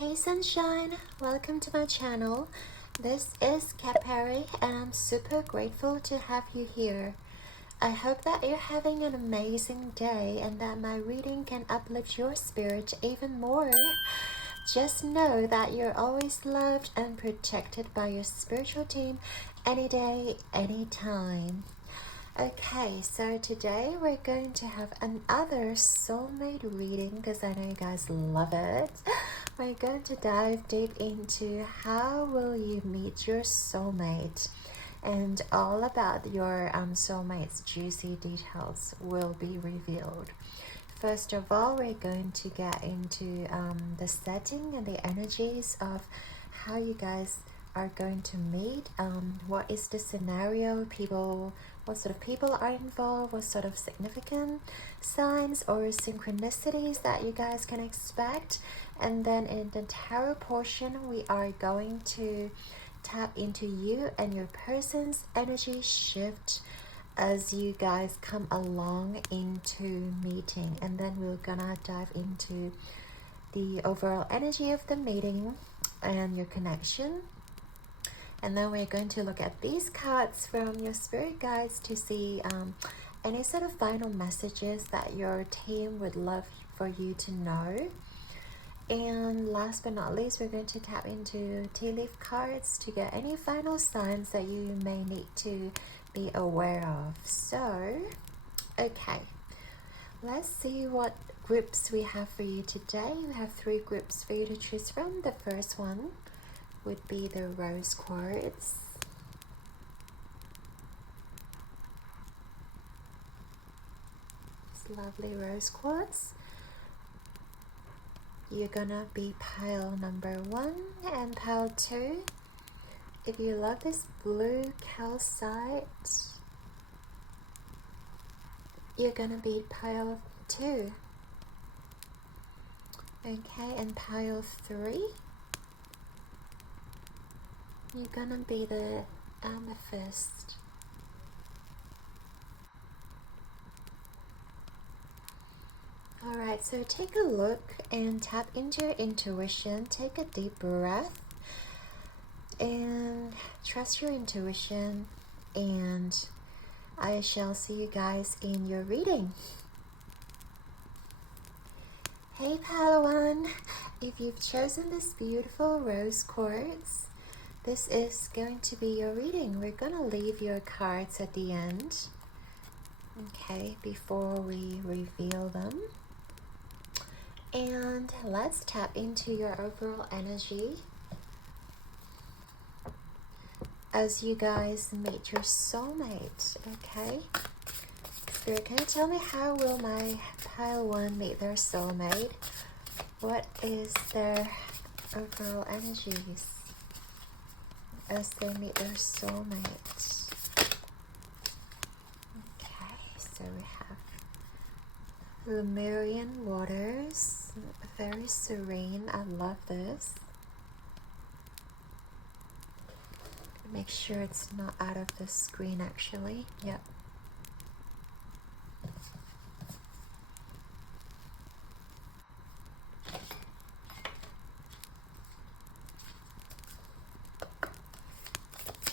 Hey sunshine, welcome to my channel. This is Capari and I'm super grateful to have you here. I hope that you're having an amazing day and that my reading can uplift your spirit even more. Just know that you're always loved and protected by your spiritual team any day, anytime. Okay, so today we're going to have another soulmate reading because I know you guys love it. We're going to dive deep into how will you meet your soulmate, and all about your soulmate's juicy details will be revealed. First of all, we're going to get into the setting and the energies of how you guys are going to meet. What is the scenario? What sort of people are involved? What sort of significant signs or synchronicities that you guys can expect? And then in the tarot portion, we are going to tap into you and your person's energy shift as you guys come along into meeting, and then we're gonna dive into the overall energy of the meeting and your connection. And then we're going to look at these cards from your spirit guides to see any sort of final messages that your team would love for you to know. And last but not least, we're going to tap into tea leaf cards to get any final signs that you may need to be aware of. So, okay, let's see what groups we have for you today. We have 3 groups for you to choose from. The first one would be the rose quartz. This lovely rose quartz. You're gonna be pile number 1 and pile 2. If you love this blue calcite, you're gonna be pile 2. Okay, and pile 3, you're gonna be the amethyst. Alright, so take a look and tap into your intuition. Take a deep breath and trust your intuition, and I shall see you guys in your reading. Hey Padawan, if you've chosen this beautiful rose quartz, this is going to be your reading. We're going to leave your cards at the end, okay, before we reveal them. And let's tap into your overall energy as you guys meet your soulmate, okay? Spirit, can you tell me how will my pile 1 meet their soulmate? What is their overall energies as they meet their soulmate? Okay, so we have Lemurian waters, very serene. I love this. Make sure it's not out of the screen actually. Yep.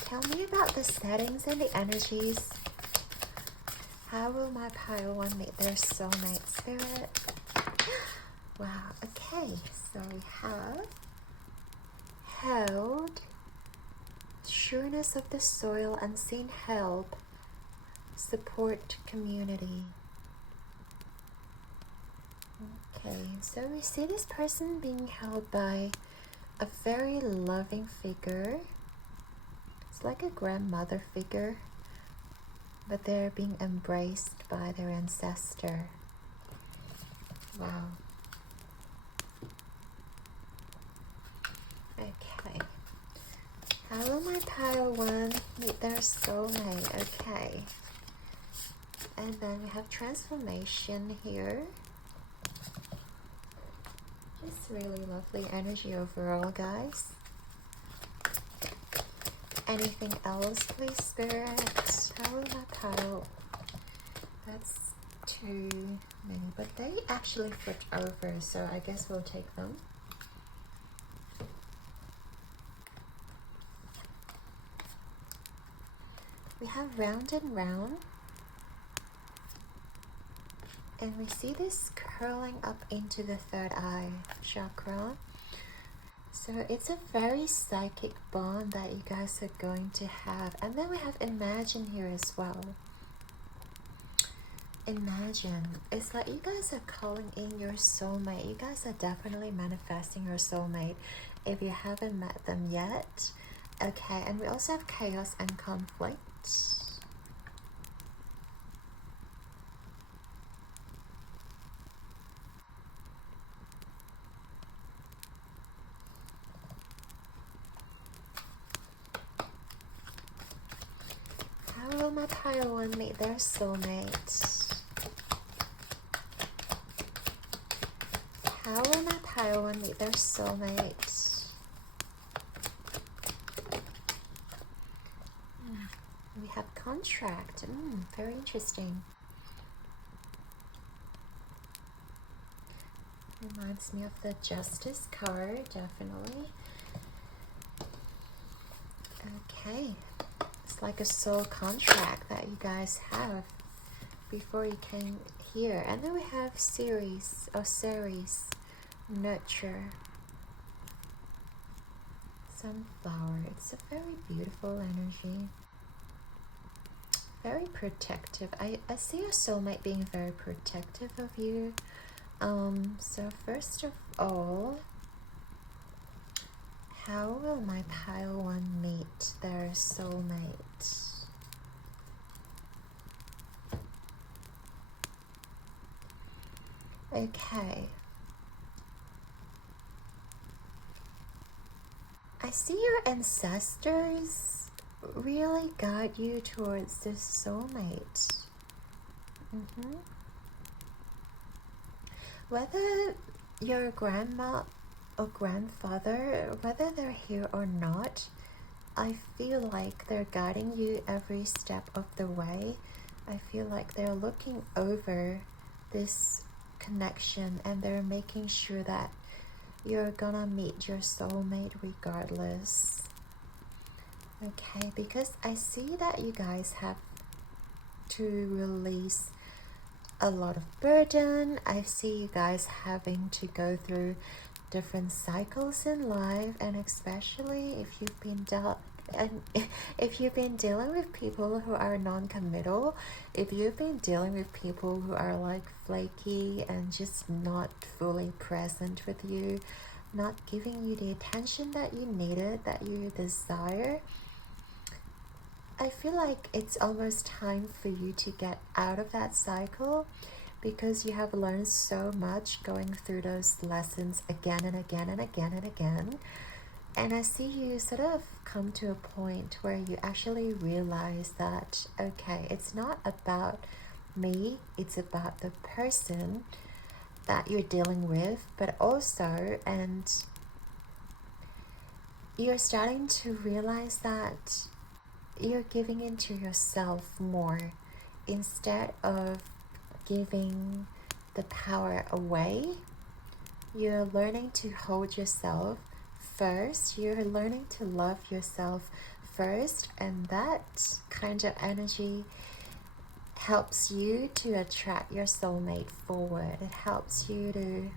Tell me about the settings and the energies. How will my pile 1 meet their soulmate, Spirit? Wow, okay, so we have held, sureness of the soil, unseen help, support community. Okay, so we see this person being held by a very loving figure. It's like a grandmother figure, but they're being embraced by their ancestor. Wow. Okay. How will my pile 1 meet their soulmate? Okay. And then we have transformation here. Just really lovely energy overall, guys. Anything else, please, Spirit? How will my pile? That's too many, but they actually flipped over, so I guess we'll take them. We have round and round. And we see this curling up into the third eye chakra. So it's a very psychic bond that you guys are going to have. And then we have imagine here as well. Imagine. It's like you guys are calling in your soulmate. You guys are definitely manifesting your soulmate if you haven't met them yet. Okay, and we also have chaos and conflict. How will my pile one meet their soulmate? How will my pile one meet their soulmate? We have contract. Very interesting. Reminds me of the Justice card, definitely. Okay. It's like a soul contract that you guys have before you came here. And then we have series, nurture, sunflower. It's a very beautiful energy. Very protective. I see your soulmate being very protective of you. So first of all, how will my pile one meet their soulmate? Okay. I see your ancestors really guide you towards this soulmate. Whether your grandma or grandfather, whether they're here or not, I feel like they're guiding you every step of the way. I feel like they're looking over this connection and they're making sure that you're gonna meet your soulmate regardless. Okay, because I see that you guys have to release a lot of burden. I see you guys having to go through different cycles in life, and especially if you've been dealing with people who are non-committal, if you've been dealing with people who are like flaky and just not fully present with you, not giving you the attention that you needed, that you desire, I feel like it's almost time for you to get out of that cycle, because you have learned so much going through those lessons again and again and again and again. And I see you sort of come to a point where you actually realize that, okay, it's not about me, it's about the person that you're dealing with, but also, and you're starting to realize that you're giving into yourself more instead of giving the power away. You're learning to hold yourself first. You're learning to love yourself first, and that kind of energy helps you to attract your soulmate forward. It helps you to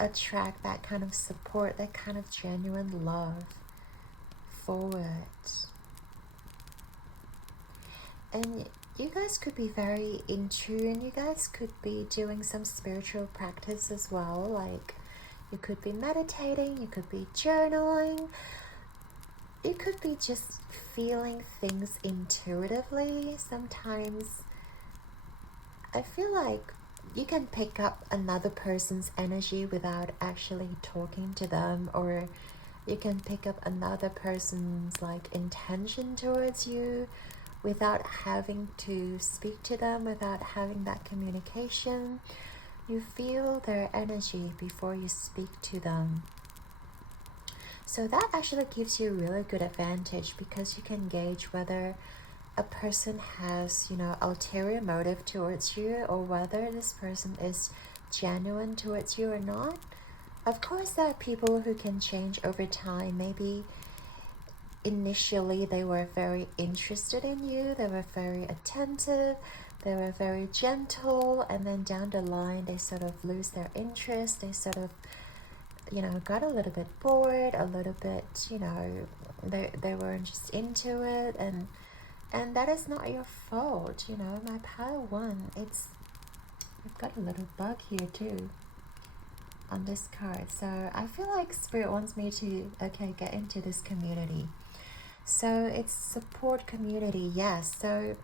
attract that kind of support, that kind of genuine love forward. And you guys could be very in tune. You guys could be doing some spiritual practice as well. Like, you could be meditating, you could be journaling, you could be just feeling things intuitively. Sometimes I feel like you can pick up another person's energy without actually talking to them, or you can pick up another person's like intention towards you without having to speak to them, without having that communication. You feel their energy before you speak to them. So that actually gives you a really good advantage, because you can gauge whether a person has, ulterior motive towards you, or whether this person is genuine towards you or not. Of course, there are people who can change over time. Maybe initially they were very interested in you, they were very attentive, they were very gentle, and then down the line they sort of lose their interest, they sort of, you know, got a little bit bored, a little bit, you know, they weren't just into it, and that is not your fault, you know. My pile one, I've got a little bug here too on this card, so I feel like Spirit wants me to, okay, get into this community. So it's support community, yes. So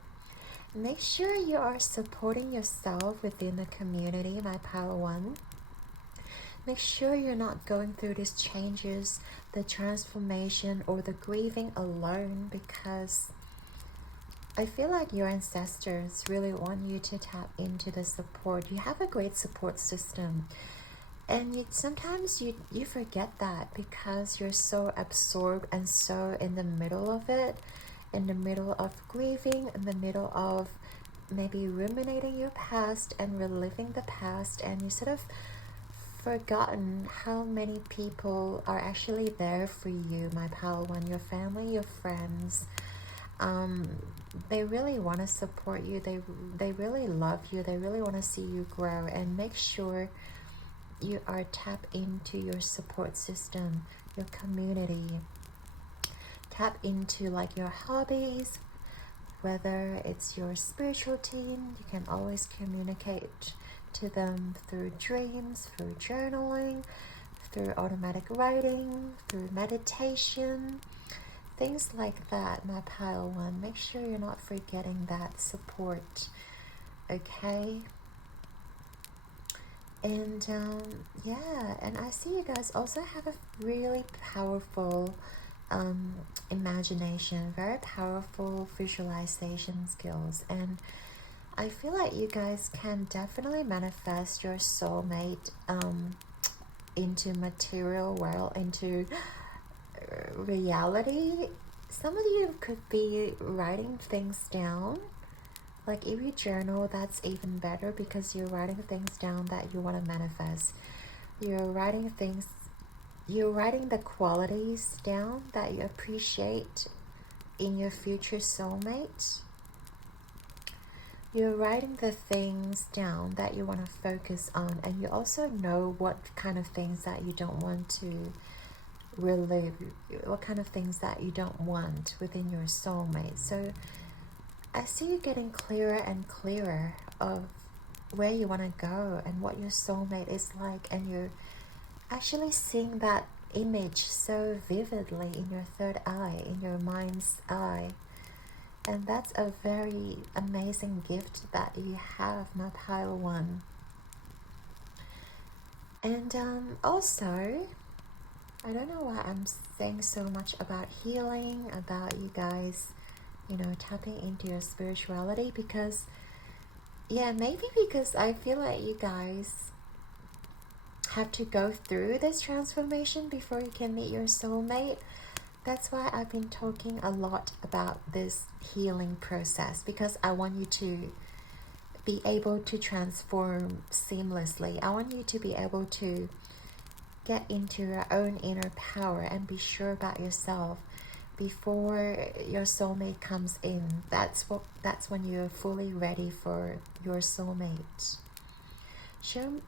make sure you are supporting yourself within the community, my pile one. Make sure you're not going through these changes, the transformation, or the grieving alone, because I feel like your ancestors really want you to tap into the support. You have a great support system, and sometimes you forget that because you're so absorbed and so in the middle of it, in the middle of grieving, in the middle of maybe ruminating your past and reliving the past, and you sort of forgotten how many people are actually there for you, my pal one, your family, your friends. They really want to support you, they really love you, they really want to see you grow, and make sure you are tapped into your support system, your community. Tap into like your hobbies, whether it's your spiritual team, you can always communicate to them through dreams, through journaling, through automatic writing, through meditation, things like that, my pile one. Make sure you're not forgetting that support, okay? And yeah, and I see you guys also have a really powerful imagination, very powerful visualization skills, and I feel like you guys can definitely manifest your soulmate into material world, into reality. Some of you could be writing things down. Like if you journal, that's even better because you're writing things down that you want to manifest. You're writing the qualities down that you appreciate in your future soulmate. You're writing the things down that you want to focus on, and you also know what kind of things that you don't want to relive, what kind of things that you don't want within your soulmate. So I see you getting clearer and clearer of where you want to go and what your soulmate is like, and you're actually seeing that image so vividly in your third eye, in your mind's eye. And that's a very amazing gift that you have, my pile one. And also, I don't know why I'm saying so much about healing, about you guys, you know, tapping into your spirituality, because, yeah, maybe because I feel like you guys have to go through this transformation before you can meet your soulmate. That's why I've been talking a lot about this healing process, because I want you to be able to transform seamlessly. I want you to be able to get into your own inner power and be sure about yourself before your soulmate comes in. That's when you're fully ready for your soulmate. So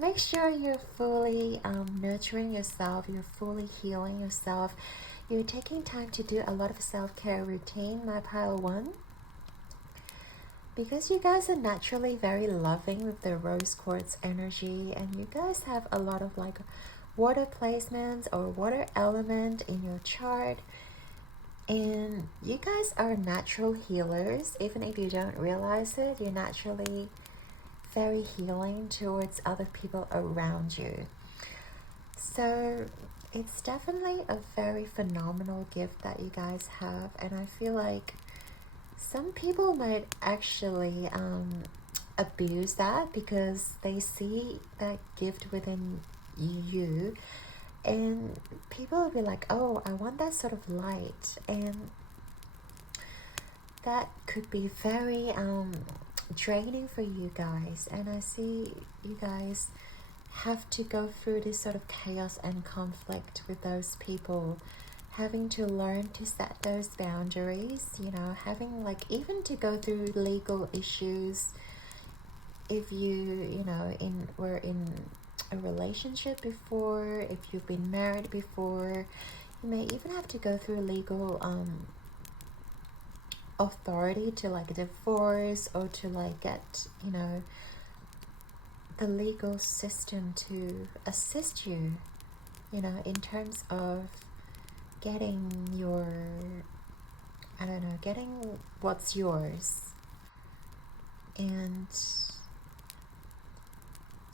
make sure you're fully nurturing yourself, you're fully healing yourself, you're taking time to do a lot of self-care routine, my pile one, because you guys are naturally very loving with the rose quartz energy, and you guys have a lot of like water placements or water element in your chart, and you guys are natural healers. Even if you don't realize it, you're naturally very healing towards other people around you. So it's definitely a very phenomenal gift that you guys have, and I feel like some people might actually abuse that because they see that gift within you, and people will be like, oh, I want that sort of light, and that could be very draining for you guys. And I see you guys have to go through this sort of chaos and conflict with those people having to learn to set those boundaries, you know, having like even to go through legal issues if you know, were in a relationship before, if you've been married before. You may even have to go through legal authority to like divorce, or to like get, you know, the legal system to assist you, you know, in terms of getting your, I don't know, getting what's yours. And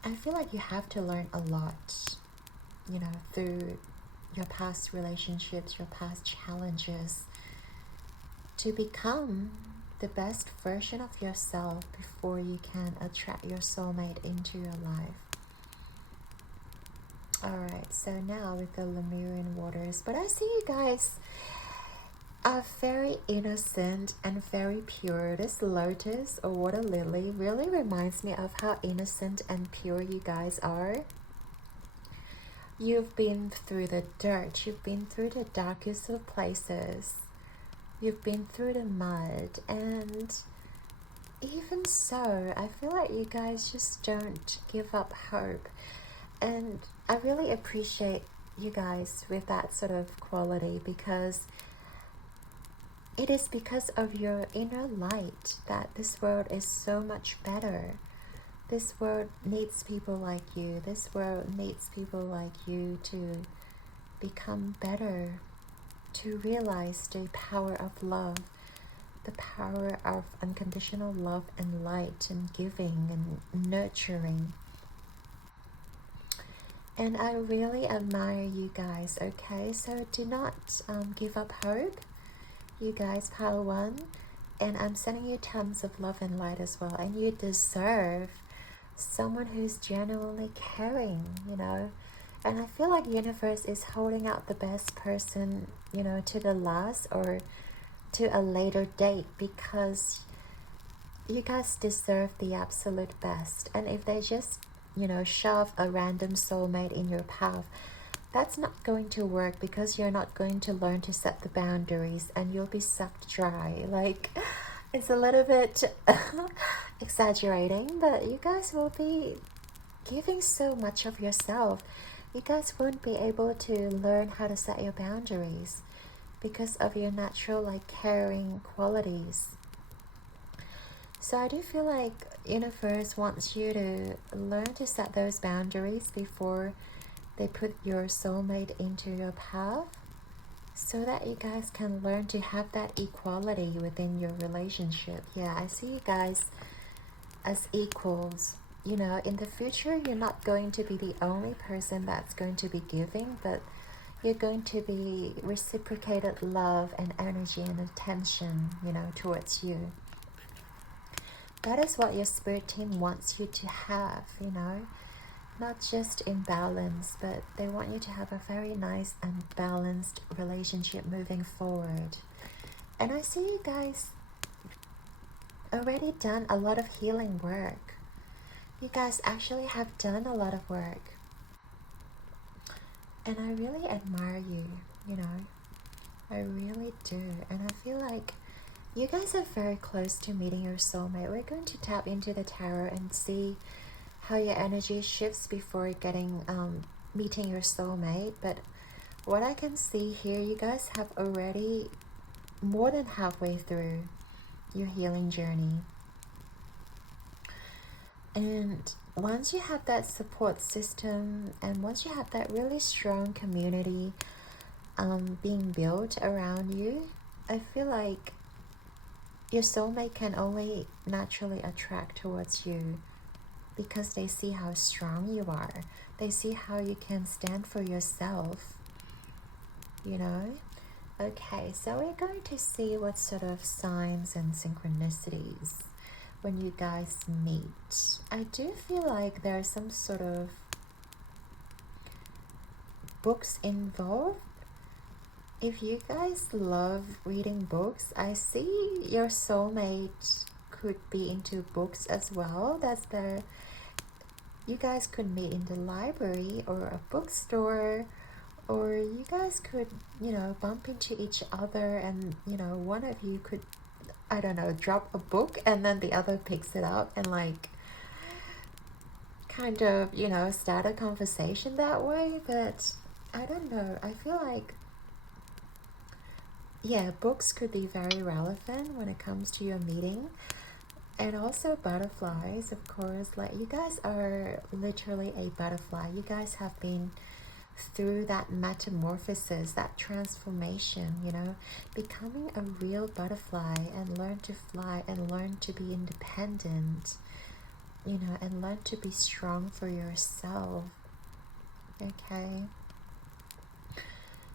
I feel like you have to learn a lot, you know, through your past relationships, your past challenges, to become the best version of yourself before you can attract your soulmate into your life. Alright, so now with the Lemurian waters, but I see you guys are very innocent and very pure. This lotus or water lily really reminds me of how innocent and pure you guys are. You've been through the dirt, you've been through the darkest of places, you've been through the mud, and even so, I feel like you guys just don't give up hope. And I really appreciate you guys with that sort of quality, because it is because of your inner light that this world is so much better. This world needs people like you. This world needs people like you to become better, to realize the power of love, the power of unconditional love and light and giving and nurturing. And I really admire you guys, okay? So do not give up hope. You guys, pile one. And I'm sending you tons of love and light as well. And you deserve someone who's genuinely caring, you know. And I feel like the universe is holding out the best person, you know, to the last or to a later date, because you guys deserve the absolute best. And if they just, you know, shove a random soulmate in your path, that's not going to work, because you're not going to learn to set the boundaries and you'll be sucked dry. Like, it's a little bit exaggerating, but you guys will be giving so much of yourself. You guys won't be able to learn how to set your boundaries because of your natural, like, caring qualities. So I do feel like universe wants you to learn to set those boundaries before they put your soulmate into your path, so that you guys can learn to have that equality within your relationship. Yeah, I see you guys as equals. You know, in the future, you're not going to be the only person that's going to be giving, but you're going to be reciprocated love and energy and attention, you know, towards you. That is what your spirit team wants you to have, you know. Not just in balance, but they want you to have a very nice and balanced relationship moving forward. And I see you guys already done a lot of healing work. You guys actually have done a lot of work. And I really admire you, you know. I really do. And I feel like you guys are very close to meeting your soulmate. We're going to tap into the tarot and see how your energy shifts before meeting your soulmate. But what I can see here, you guys have already more than halfway through your healing journey. And once you have that support system, and once you have that really strong community being built around you, I feel like your soulmate can only naturally attract towards you, because they see how strong you are. They see how you can stand for yourself, you know. Okay, so we're going to see what sort of signs and synchronicities when you guys meet. I do feel like there's some sort of books involved. If you guys love reading books, I see your soulmate could be into books as well. You guys could meet in the library or a bookstore, Or you guys could, you know, bump into each other, and, you know, one of you could, I don't know, drop a book and then the other picks it up and like kind of, you know, start a conversation that way. But I don't know, I feel like, yeah, books could be very relevant when it comes to your meeting. And also butterflies, of course. Like, you guys are literally a butterfly. You guys have been through that metamorphosis, that transformation, you know, becoming a real butterfly, and learn to fly and learn to be independent, you know, and learn to be strong for yourself. Okay,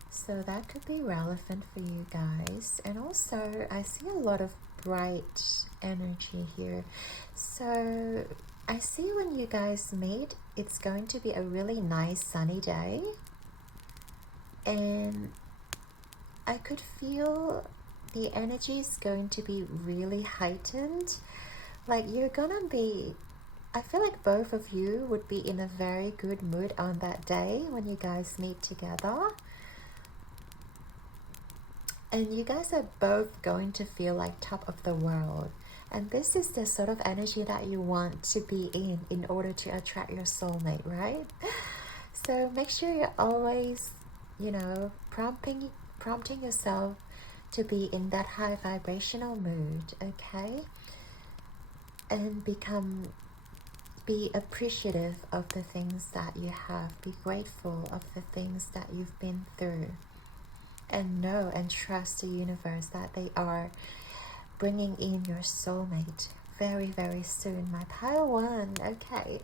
so that could be relevant for you guys. And also I see a lot of bright energy here. So I see when you guys meet, it's going to be a really nice sunny day, and I could feel the energy is going to be really heightened. Like, you're gonna be, I feel like both of you would be in a very good mood on that day when you guys meet together. And you guys are both going to feel like top of the world. And this is the sort of energy that you want to be in order to attract your soulmate, right? So make sure you're always, you know, prompting yourself to be in that high vibrational mood, okay? And be appreciative of the things that you have. Be grateful of the things that you've been through. And know and trust the universe that they are bringing in your soulmate very, very soon, my pile one. Okay,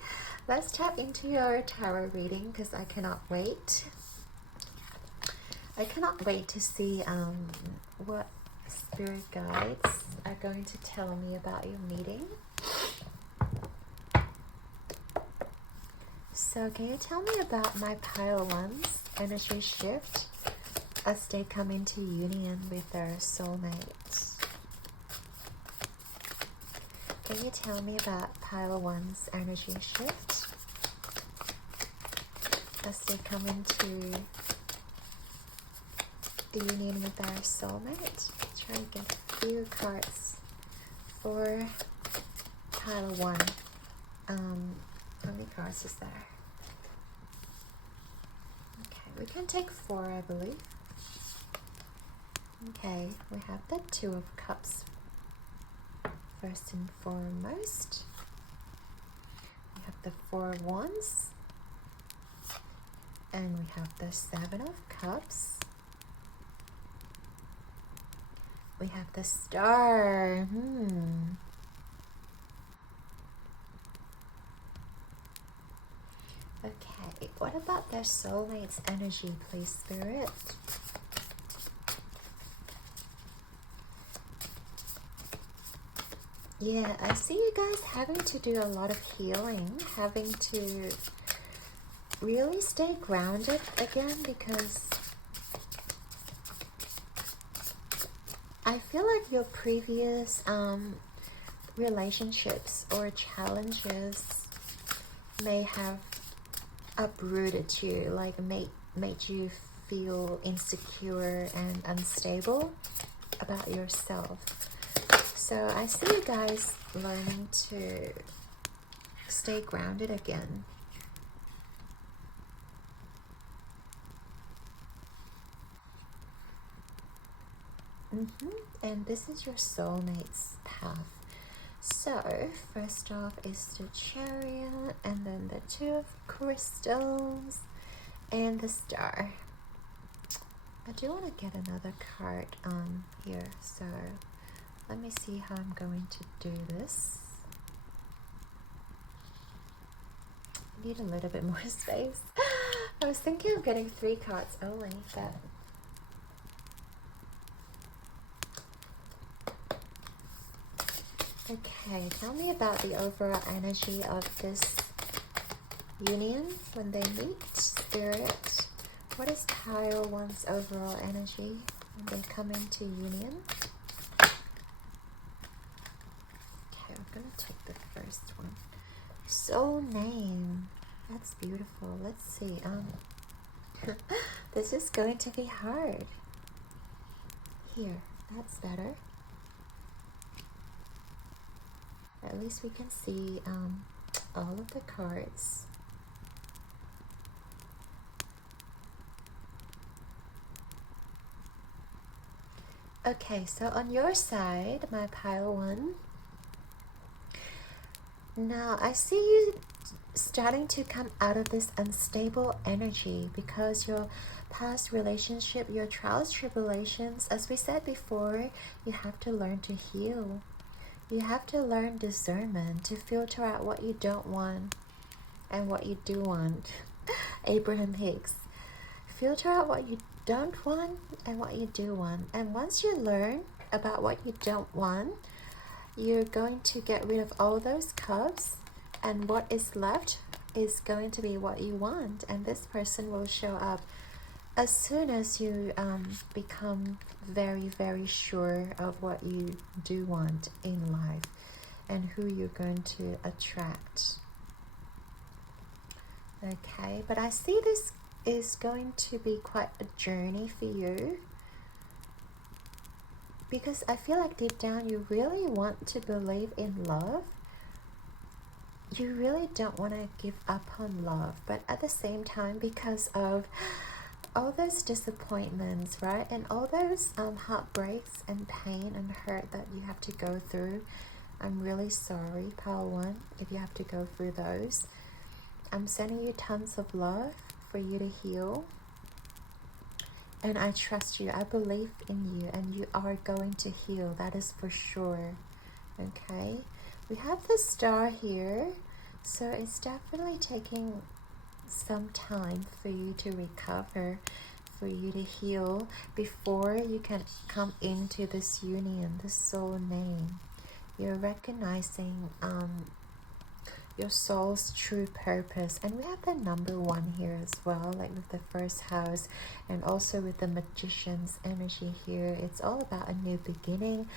let's tap into your tarot reading, because I cannot wait. I cannot wait to see what spirit guides are going to tell me about your meeting. So can you tell me about my pile one's energy shift as they come into union with their soulmates? Can you tell me about pile one's energy shift as they come into the union with their soulmate? Try to get a few cards for pile one. How many cards is there? Okay, we can take 4, I believe. Okay, we have the 2 of Cups first and foremost. We have the 4 of Wands, and we have the 7 of Cups. We have the Star. Okay, what about their soulmate's energy, please, Spirit? Yeah, I see you guys having to do a lot of healing, having to really stay grounded again, because I feel like your previous relationships or challenges may have uprooted you, like made you feel insecure and unstable about yourself. So I see you guys learning to stay grounded again. And this is your soulmate's path. So first off is the Chariot, and then the 2 of Crystals, and the Star. I do want to get another card here, so let me see how I'm going to do this. I need a little bit more space. I was thinking of getting 3 cards only, but okay, tell me about the overall energy of this union when they meet, Spirit. What is pile one's overall energy when they come into union? Okay, I'm gonna take the first one. Soul name. That's beautiful. Let's see. This is going to be hard. Here, that's better. At least we can see all of the cards. Okay, so on your side, my pile one. Now I see you starting to come out of this unstable energy because your past relationship, your trials, tribulations, as we said before, you have to learn to heal. You have to learn discernment to filter out what you don't want and what you do want. Abraham Hicks. Filter out what you don't want and what you do want. And once you learn about what you don't want, you're going to get rid of all those cups, and what is left is going to be what you want. And this person will show up as soon as you become very, very sure of what you do want in life and who you're going to attract. Okay, but I see this is going to be quite a journey for you, because I feel like deep down you really want to believe in love. You really don't want to give up on love, but at the same time, because of all those disappointments, right, and all those heartbreaks and pain and hurt that you have to go through, I'm really sorry, pile one, if you have to go through those. I'm sending you tons of love for you to heal. And I trust you. I believe in you. And you are going to heal. That is for sure. Okay. We have the star here. So it's definitely taking some time for you to recover, for you to heal, before you can come into this union, this soul name. You're recognizing your soul's true purpose. And we have the number one here as well, like with the first house, and also with the magician's energy here. It's all about a new beginning,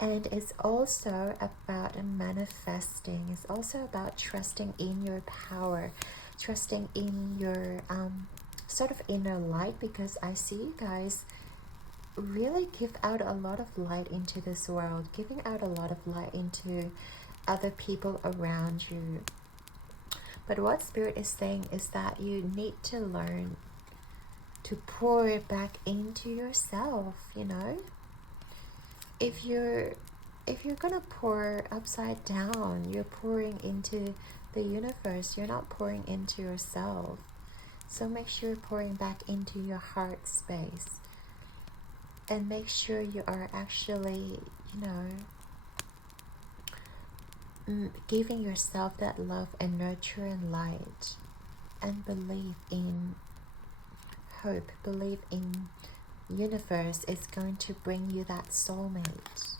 and it's also about manifesting. It's also about trusting in your power, trusting in your sort of inner light, because I see you guys really give out a lot of light into this world, giving out a lot of light into other people around you. But what Spirit is saying is that you need to learn to pour it back into yourself. You know, if you're gonna pour upside down, you're pouring into the universe, you're not pouring into yourself. So make sure you're pouring back into your heart space, and make sure you are actually, you know, giving yourself that love and nurture and light, and believe in hope, believe in universe is going to bring you that soulmate.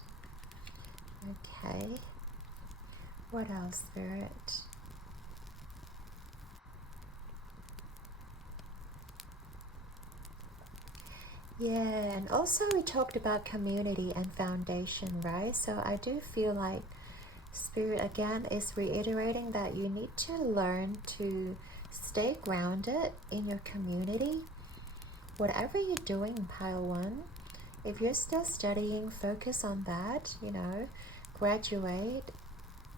Okay, what else, Spirit? Yeah, and also we talked about community and foundation, right? So I do feel like Spirit again is reiterating that you need to learn to stay grounded in your community. Whatever you're doing, pile one, if you're still studying, focus on that, you know, graduate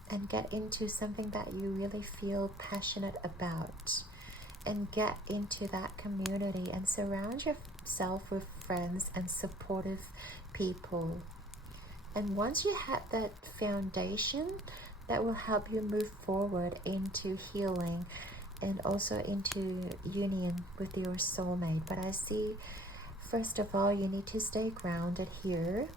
and get into something that you really feel passionate about, and get into that community and surround yourself with friends and supportive people. And once you have that foundation, that will help you move forward into healing and also into union with your soulmate. But I see, first of all, you need to stay grounded here.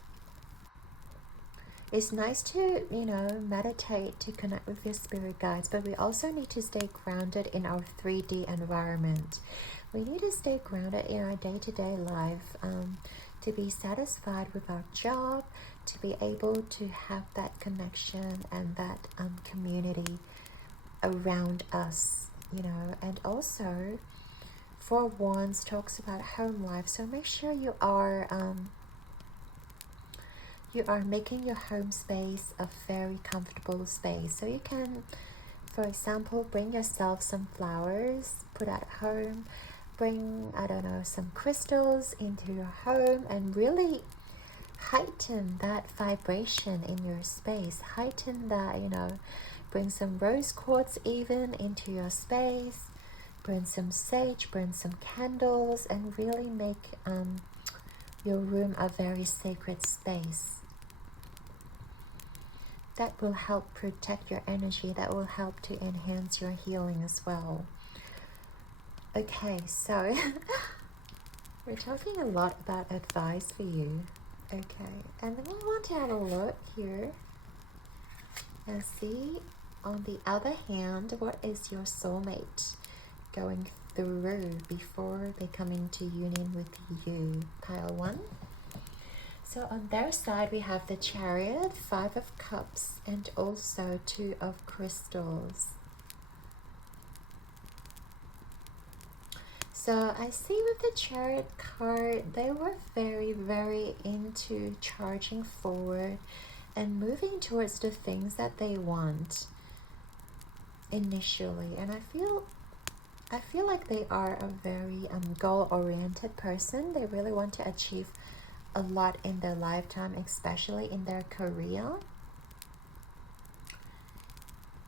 It's nice to, you know, meditate to connect with your spirit guides, but we also need to stay grounded in our 3D environment. We need to stay grounded in our day-to-day life, to be satisfied with our job, to be able to have that connection and that community around us, you know. And also, Four Wands talks about home life, so make sure you are making your home space a very comfortable space. So you can, for example, bring yourself some flowers, put at home, bring, I don't know, some crystals into your home and really heighten that vibration in your space. Heighten that, you know, bring some rose quartz even into your space. Burn some sage, burn some candles, and really make your room a very sacred space. That will help protect your energy. That will help to enhance your healing as well. Okay, so we're talking a lot about advice for you. Okay, and then we want to have a look here and see, on the other hand, what is your soulmate going through before they come into union with you. Pile 1. So on their side we have the Chariot, 5 of Cups, and also 2 of Crystals. So I see with the Chariot card, they were very, very into charging forward and moving towards the things that they want initially. And I feel like they are a very goal-oriented person. They really want to achieve a lot in their lifetime, especially in their career.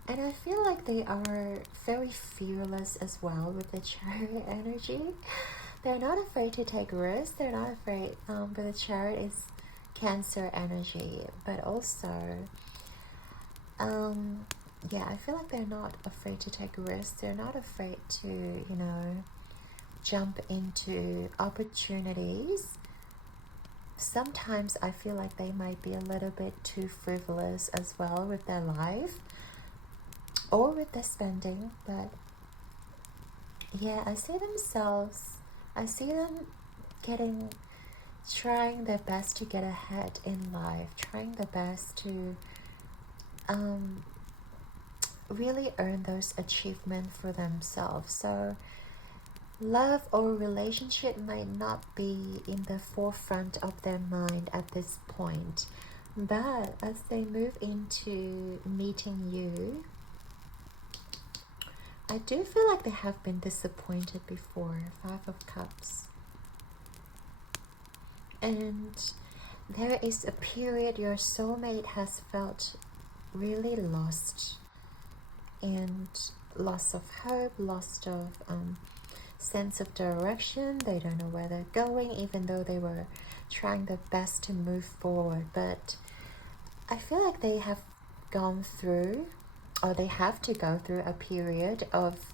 And I feel like they are very fearless as well with the Chariot energy. They're not afraid to take risks. They're not afraid, but the Chariot is Cancer energy. But also, yeah, I feel like they're not afraid to take risks. They're not afraid to, you know, jump into opportunities. Sometimes I feel like they might be a little bit too frivolous as well with their life or with their spending. But yeah, I see them trying their best to get ahead in life, trying their best to really earn those achievements for themselves. So love or relationship might not be in the forefront of their mind at this point, but as they move into meeting you, I do feel like they have been disappointed before. 5 of Cups. And there is a period your soulmate has felt really lost, and loss of hope, loss of sense of direction. They don't know where they're going, even though they were trying their best to move forward. But I feel like they have gone through, or they have to go through, a period of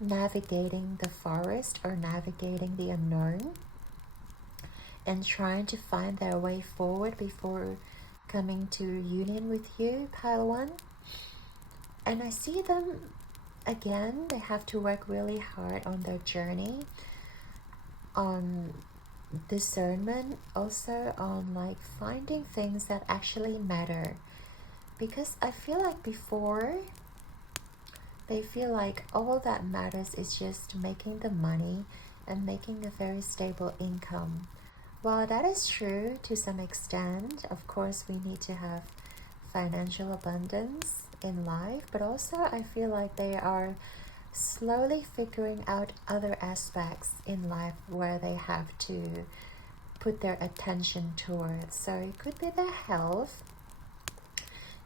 navigating the forest or navigating the unknown and trying to find their way forward before coming to union with you, Pile 1. And I see them again, they have to work really hard on their journey, on discernment, also on like finding things that actually matter. Because I feel like before, they feel like all that matters is just making the money and making a very stable income. While that is true to some extent, of course we need to have financial abundance in life, but also I feel like they are slowly figuring out other aspects in life where they have to put their attention towards. So it could be their health.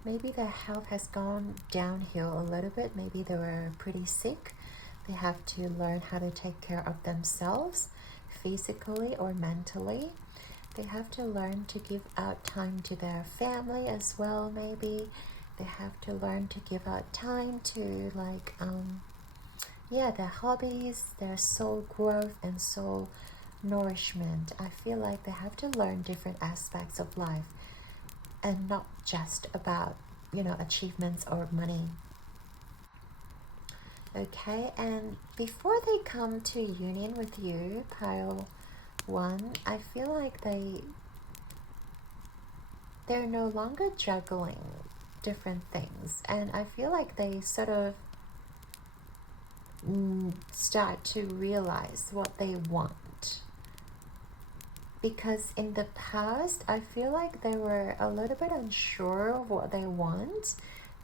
Maybe their health has gone downhill a little bit. Maybe they were pretty sick. They have to learn how to take care of themselves physically or mentally. They have to learn to give out time to their family as well. Maybe they have to learn to give out time to like their hobbies, their soul growth and soul nourishment. I feel like they have to learn different aspects of life and not just about, you know, achievements or money. Okay, and before they come to union with you, Pile 1, I feel like they're no longer juggling different things, and I feel like they sort of start to realize what they want. Because in the past, I feel like they were a little bit unsure of what they want.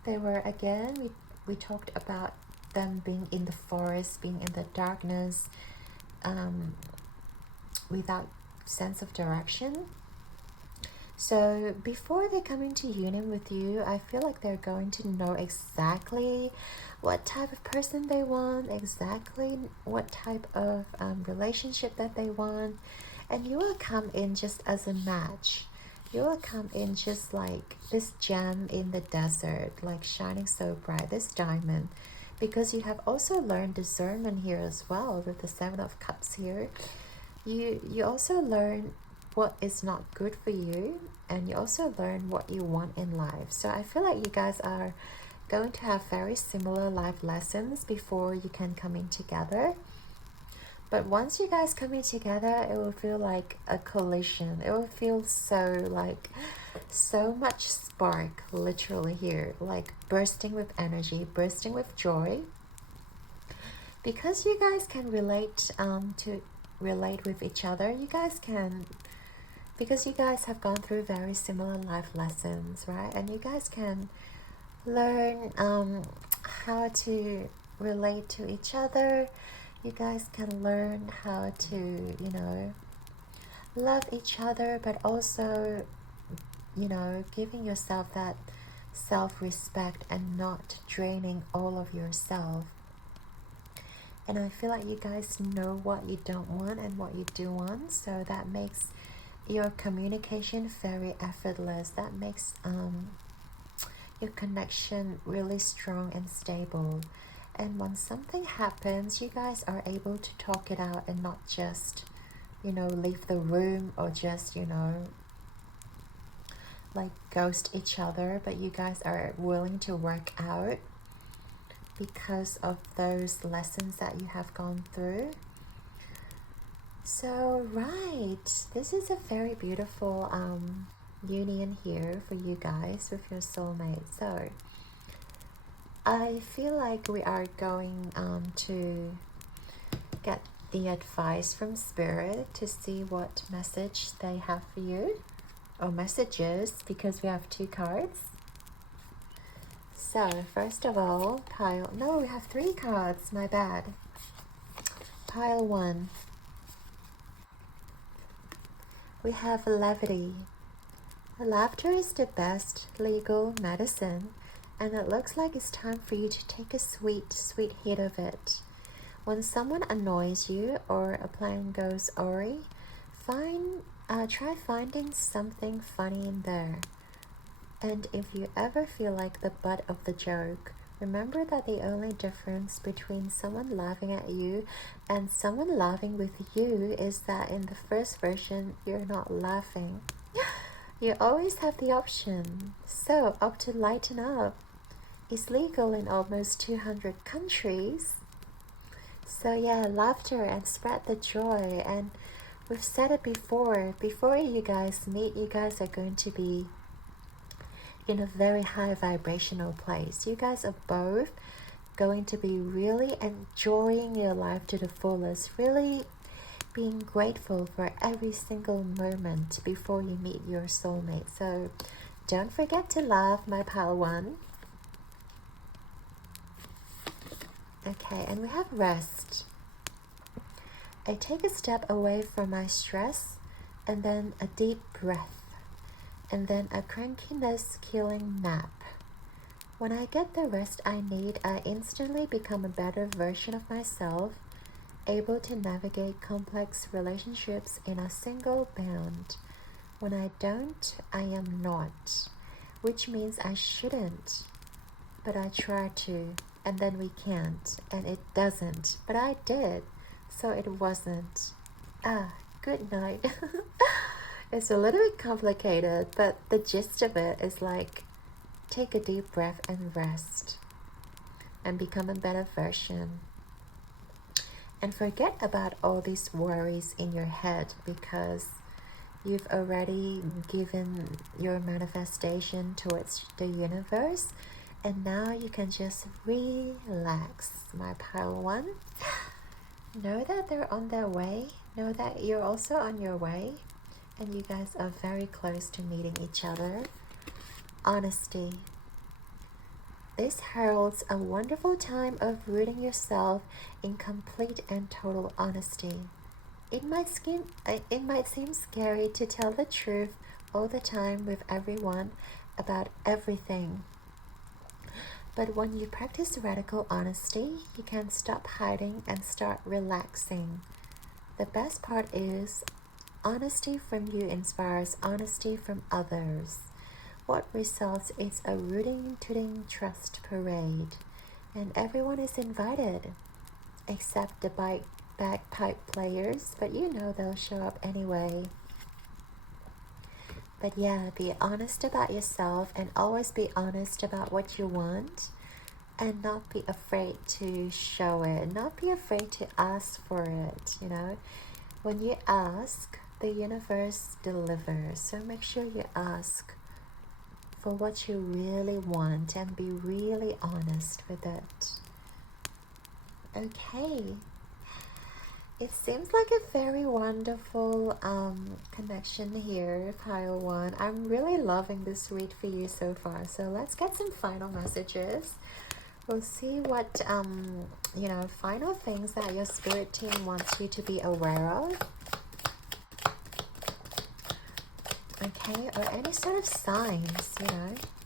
They were, again, we talked about them being in the forest, being in the darkness, without sense of direction. So before they come into union with you, I feel like they're going to know exactly what type of person they want, exactly what type of relationship that they want, and you will come in just as a match. You will come in just like this gem in the desert, like shining so bright, this diamond, because you have also learned discernment here as well with the Seven of Cups here. You also learn what is not good for you, and you also learn what you want in life. So I feel like you guys are going to have very similar life lessons before you can come in together. But once you guys come in together, it will feel like a collision. It will feel so much spark literally here, like bursting with energy, bursting with joy, because you guys can relate with each other. You guys can, because you guys have gone through very similar life lessons, right? And you guys can learn how to relate to each other. You guys can learn how to, you know, love each other, but also, you know, giving yourself that self-respect and not draining all of yourself. And I feel like you guys know what you don't want and what you do want, so that makes your communication very effortless. That makes your connection really strong and stable. And when something happens, you guys are able to talk it out and not just, you know, leave the room or just, you know, like ghost each other, but you guys are willing to work out because of those lessons that you have gone through. So right, this is a very beautiful union here for you guys with your soulmate. So I feel like we are going to get the advice from Spirit to see what message they have for you, or messages, because we have 2 cards. So first of all, we have 3 cards, my bad. Pile 1. We have levity. Laughter is the best legal medicine, and it looks like it's time for you to take a sweet, sweet hit of it. When someone annoys you or a plan goes awry, try finding something funny in there. And if you ever feel like the butt of the joke, remember that the only difference between someone laughing at you and someone laughing with you is that in the first version, you're not laughing. You always have the option. So, up to lighten up. It's legal in almost 200 countries. So yeah, laughter and spread the joy. And we've said it before you guys meet, you guys are going to be in a very high vibrational place. You guys are both going to be really enjoying your life to the fullest, really being grateful for every single moment before you meet your soulmate. So don't forget to laugh, my pile 1. Okay, and we have rest. I take a step away from my stress, and then a deep breath, and then a crankiness killing nap. When I get the rest I need, I instantly become a better version of myself, able to navigate complex relationships in a single bound. When I don't, I am not, which means I shouldn't, but I try to, and then we can't, and it doesn't, but I did, so it wasn't. Good night. It's a little bit complicated, but the gist of it is like, take a deep breath and rest, and become a better version. And forget about all these worries in your head, because you've already given your manifestation towards the universe, and now you can just relax, my pile 1. Know that they're on their way. Know that you're also on your way, and you guys are very close to meeting each other. Honesty. This heralds a wonderful time of rooting yourself in complete and total honesty. It might seem scary to tell the truth all the time with everyone about everything. But when you practice radical honesty, you can stop hiding and start relaxing. The best part is, honesty from you inspires honesty from others. What results is a rooting-tooting trust parade, and everyone is invited, except the bagpipe players, but you know they'll show up anyway. But yeah, be honest about yourself and always be honest about what you want, and not be afraid to show it, not be afraid to ask for it. When you ask, the universe delivers. So make sure you ask for what you really want and be really honest with it. Okay. It seems like a very wonderful connection here, pile 1. I'm really loving this read for you so far. So let's get some final messages. We'll see what, final things that your spirit team wants you to be aware of. Okay, or any sort of signs,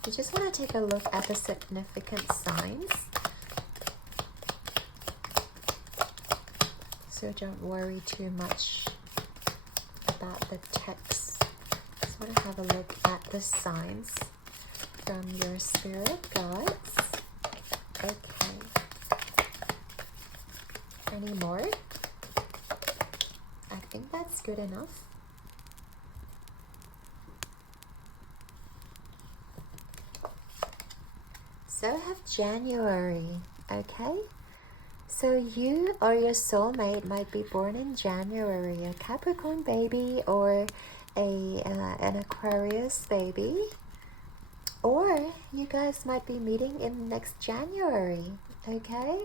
You just want to take a look at the significant signs. So don't worry too much about the text. Just want to have a look at the signs from your spirit guides. Okay. Any more? I think that's good enough. So have January, okay? So you or your soulmate might be born in January, a Capricorn baby or an Aquarius baby. Or you guys might be meeting in next January, okay?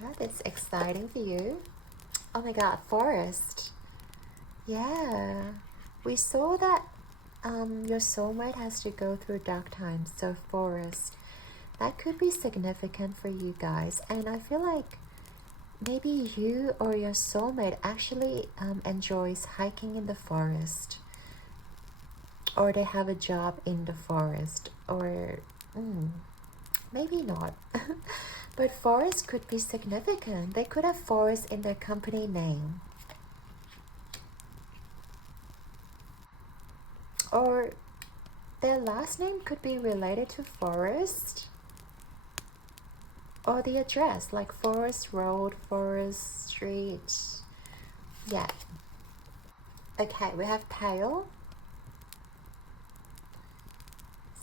That is exciting for you. Oh my god, forest. Yeah, we saw that your soulmate has to go through dark times, so forest. That could be significant for you guys. And I feel like maybe you or your soulmate actually enjoys hiking in the forest. Or they have a job in the forest. Or maybe not. But forest could be significant. They could have forest in their company name. Or their last name could be related to forest. Or the address, like Forest Road, Forest Street. Yeah. Okay, we have pale.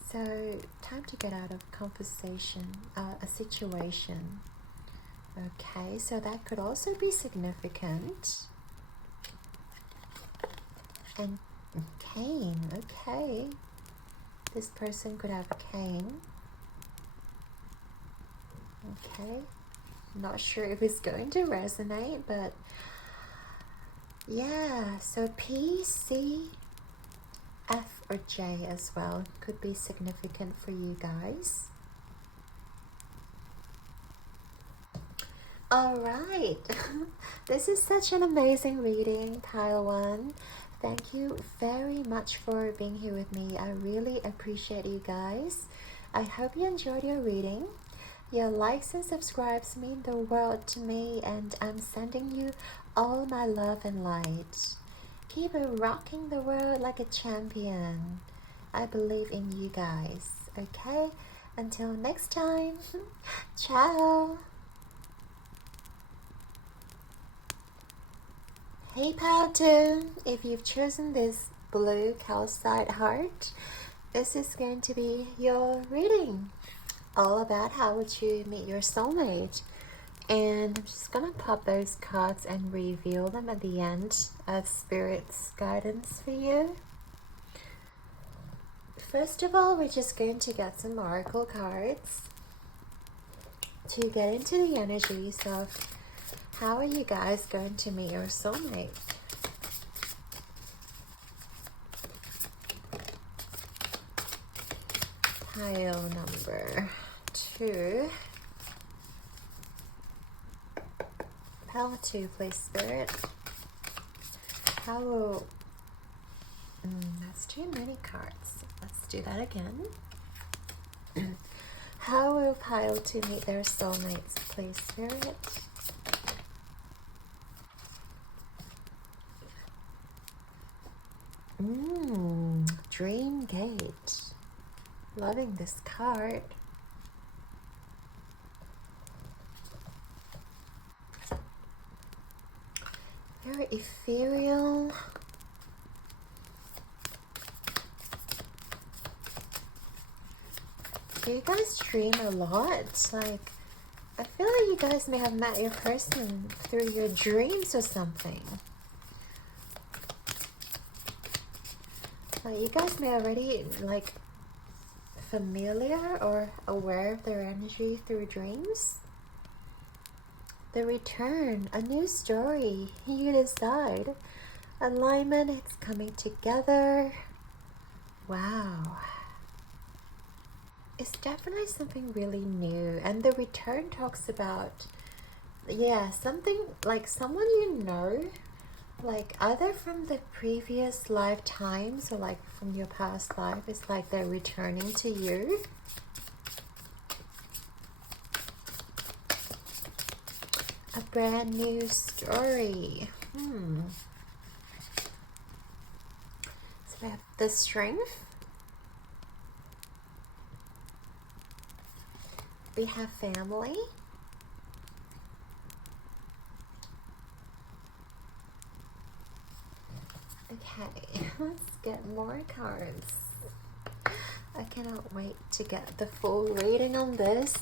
So, time to get out of conversation, a situation. Okay, so that could also be significant. And cane, okay. This person could have a cane. Okay, not sure if it's going to resonate, but yeah, so P, C, F, or J as well could be significant for you guys. All right, this is such an amazing reading, pile 1. Thank you very much for being here with me. I really appreciate you guys. I hope you enjoyed your reading. Your likes and subscribes mean the world to me, and I'm sending you all my love and light. Keep rocking the world like a champion. I believe in you guys, okay? Until next time, ciao! Hey pile 2, if you've chosen this blue calcite heart, this is going to be your reading. All about how would you meet your soulmate. And I'm just gonna pop those cards and reveal them at the end as Spirit's guidance for you. First of all, we're just going to get some oracle cards to get into the energies of how are you guys going to meet your soulmate. Pile number 2. Pile 2, please, Spirit. How will... that's too many cards. Let's do that again. How will pile 2 meet their soulmates, please, Spirit? Dream Gate. Loving this card. Very ethereal. Do you guys dream a lot? Like, I feel like you guys may have met your person through your dreams or something. Like, you guys may already, like, familiar or aware of their energy through dreams. The return, a new story. You decide. Alignment, it's coming together. Wow. It's definitely something really new. And the return talks about, yeah, something like someone you know, like either from the previous lifetimes or like from your past life. It's like they're returning to you. A brand new story. So we have the strength. We have family. Okay, let's get more cards. I cannot wait to get the full reading on this.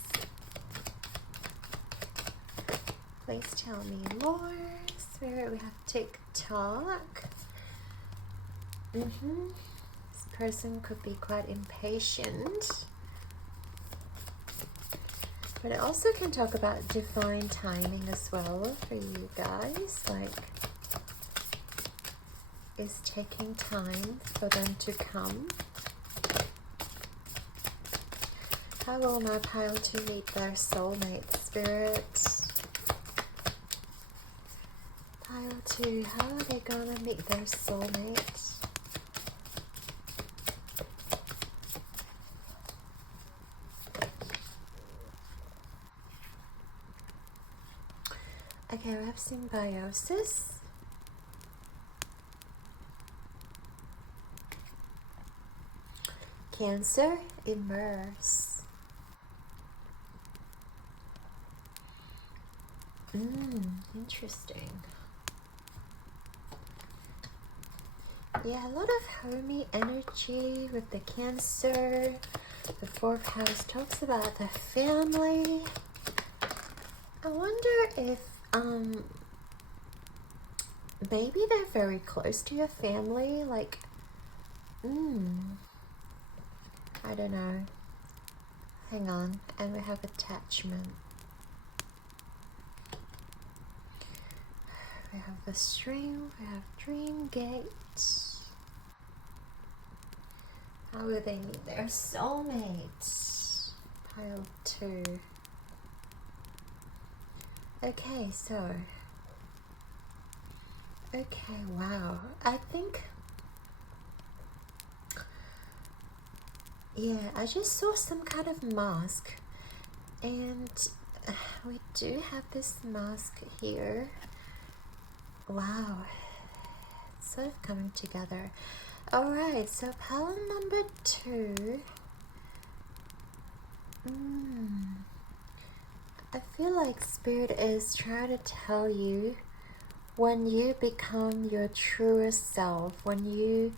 Please tell me more. Spirit, we have TikTok. This person could be quite impatient. But it also can talk about divine timing as well for you guys. Like, it's taking time for them to come. How will my pile to meet their soulmate, Spirit? Pile 2, how are they gonna meet their soulmate? Okay, we have symbiosis. Cancer, immerse. Interesting. Yeah, a lot of homey energy with the Cancer. The 4th house talks about the family. I wonder if maybe they're very close to your family, like I don't know. Hang on. And we have attachment. We have the string, we have dream gate. How will they meet their soulmate? Pile 2. Okay, so wow. I think, yeah, I just saw some kind of mask, and we do have this mask here. Wow, it's sort of coming together. Alright, so pile number 2. I feel like Spirit is trying to tell you, when you become your truest self, when you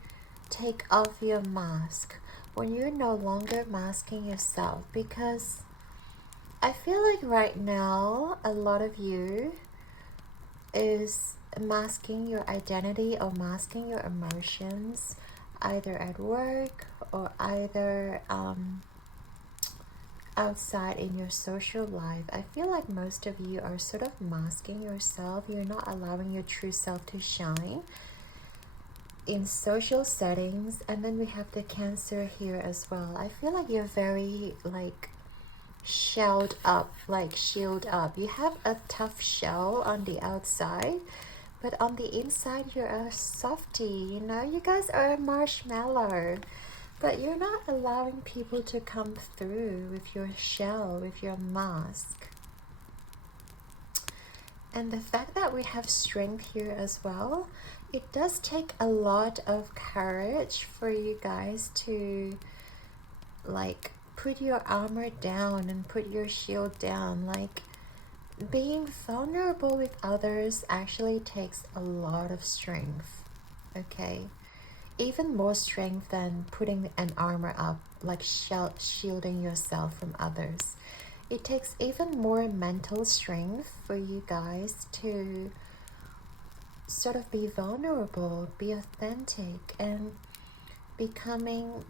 take off your mask, when you're no longer masking yourself, because I feel like right now a lot of you is masking your identity or masking your emotions, either at work or either outside in your social life. I feel like most of you are sort of masking yourself. You're not allowing your true self to shine. in social settings. And then we have the Cancer here as well. I feel like you're very like shelled up, like shield up. You have a tough shell on the outside, but on the inside you're a softie, you know. You guys are a marshmallow, but you're not allowing people to come through with your shell, with your mask. And the fact that we have strength here as well, it does take a lot of courage for you guys to like put your armor down and put your shield down. Like being vulnerable with others actually takes a lot of strength, okay? Even more strength than putting an armor up, like shielding yourself from others. It takes even more mental strength for you guys to sort of be vulnerable, be authentic, and becoming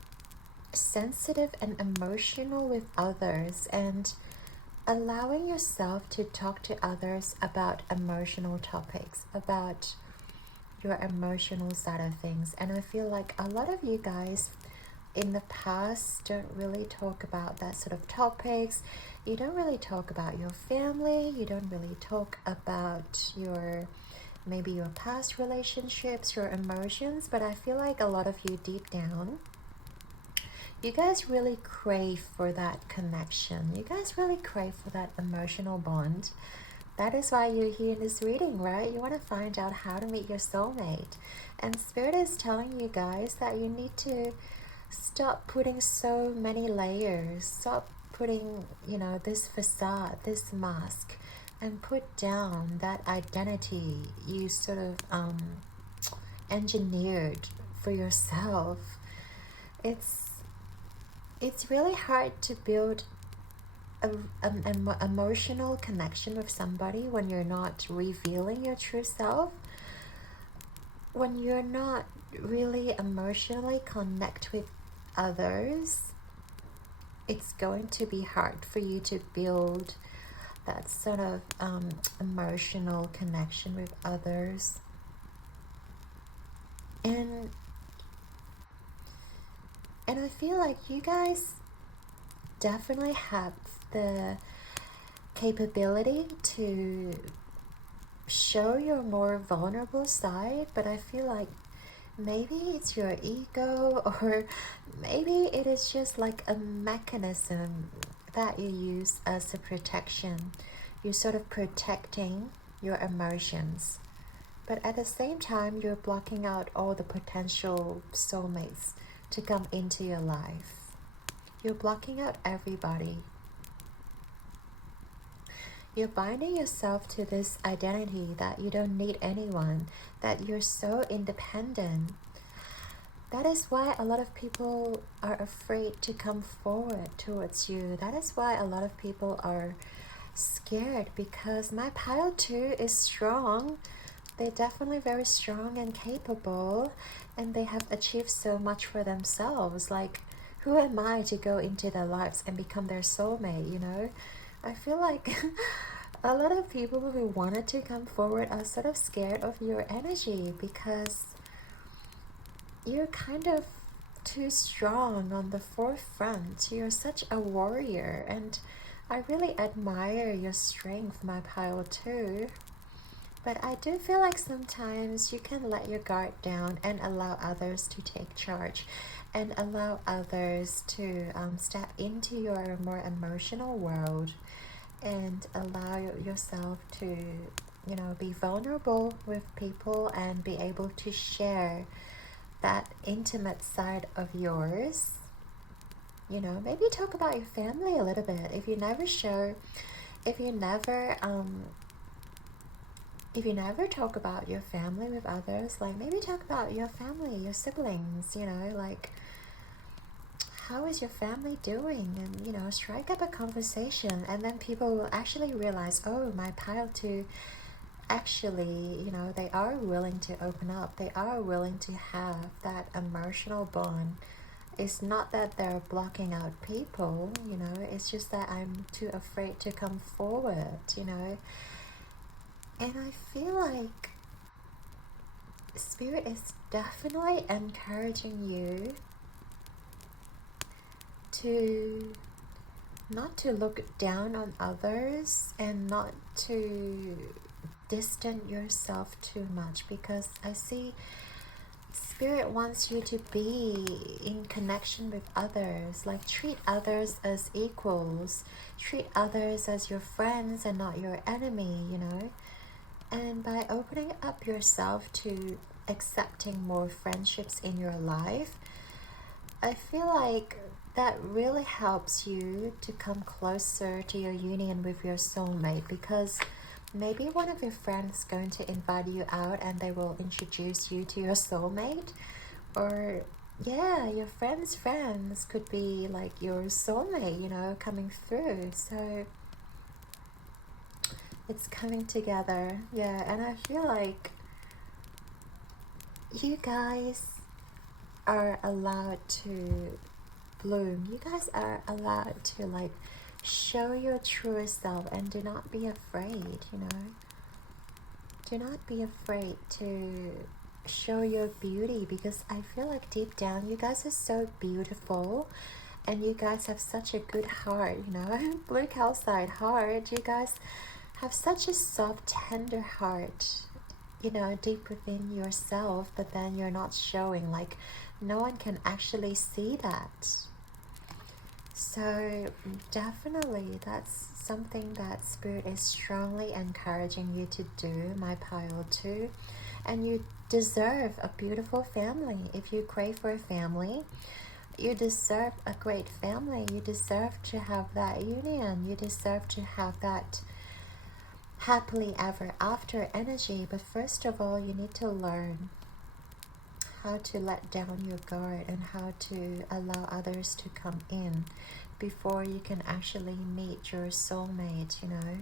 sensitive and emotional with others, and allowing yourself to talk to others about emotional topics, about your emotional side of things. And I feel like a lot of you guys in the past don't really talk about that sort of topics. You don't really talk about your family. You don't really talk about your maybe your past relationships, your emotions. But I feel like a lot of you deep down, you guys really crave for that connection. You guys really crave for that emotional bond. That is why you're here in this reading, right? You want to find out how to meet your soulmate. And Spirit is telling you guys that you need to stop putting so many layers. Stop putting, you know, this facade, this mask, and put down that identity you sort of engineered for yourself. It's really hard to build an emotional connection with somebody when you're not revealing your true self, when you're not really emotionally connect with others. It's going to be hard for you to build that sort of emotional connection with others. And I feel like you guys definitely have the capability to show your more vulnerable side, but I feel like maybe it's your ego, or maybe it is just like a mechanism that you use as a protection. You're sort of protecting your emotions, but at the same time you're blocking out all the potential soulmates to come into your life. You're blocking out everybody. You're binding yourself to this identity that you don't need anyone, that you're so independent. That is why a lot of people are afraid to come forward towards you. That is why a lot of people are scared, because my pile 2 is strong. They're definitely very strong and capable, and they have achieved so much for themselves. Like, who am I to go into their lives and become their soulmate, you know? I feel like a lot of people who wanted to come forward are sort of scared of your energy, because you're kind of too strong on the forefront. You're such a warrior, and I really admire your strength, my pile 2. But I do feel like sometimes you can let your guard down and allow others to take charge, and allow others to step into your more emotional world, and allow yourself to, you know, be vulnerable with people and be able to share that intimate side of yours. You know, maybe talk about your family a little bit. If you never talk about your family with others, like maybe talk about your family, your siblings, you know, like how is your family doing? And, you know, strike up a conversation, and then people will actually realize, oh, my pile 2 actually, you know, they are willing to open up. They are willing to have that emotional bond. It's not that they're blocking out people, you know, it's just that I'm too afraid to come forward,,, you know. And I feel like, Spirit is definitely encouraging you to not to look down on others and not to distance yourself too much, because I see Spirit wants you to be in connection with others. Like, treat others as equals, treat others as your friends and not your enemy, you know. And by opening up yourself to accepting more friendships in your life, I feel like that really helps you to come closer to your union with your soulmate, because maybe one of your friends is going to invite you out and they will introduce you to your soulmate. Or yeah, your friends' friends could be like your soulmate, you know, coming through. So it's coming together. Yeah, and I feel like you guys are allowed to bloom. You guys are allowed to like show your true self, and do not be afraid, you know. Do not be afraid to show your beauty, because I feel like deep down you guys are so beautiful and you guys have such a good heart, you know. Blue calcite heart, you guys have such a soft, tender heart, you know, deep within yourself, but then you're not showing. Like, no one can actually see that. So definitely that's something that Spirit is strongly encouraging you to do, my pile 2. And you deserve a beautiful family. If you crave for a family, you deserve a great family. You deserve to have that union. You deserve to have that happily ever after energy. But first of all, you need to learn how to let down your guard and how to allow others to come in before you can actually meet your soulmate, you know.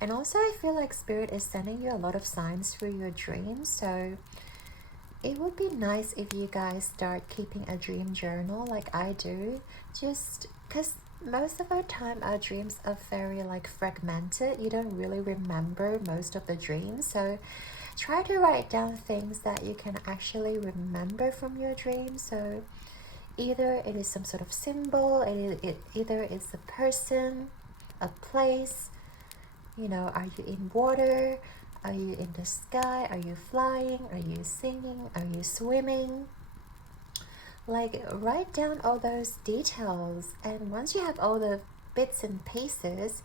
And also I feel like Spirit is sending you a lot of signs through your dreams, so it would be nice if you guys start keeping a dream journal like I do, just because most of our time our dreams are very like fragmented. You don't really remember most of the dreams, so try to write down things that you can actually remember from your dreams. So either it is some sort of symbol, either it's a person, a place, you know. Are you in water? Are you in the sky? Are you flying? Are you singing? Are you swimming? Like, write down all those details, and once you have all the bits and pieces,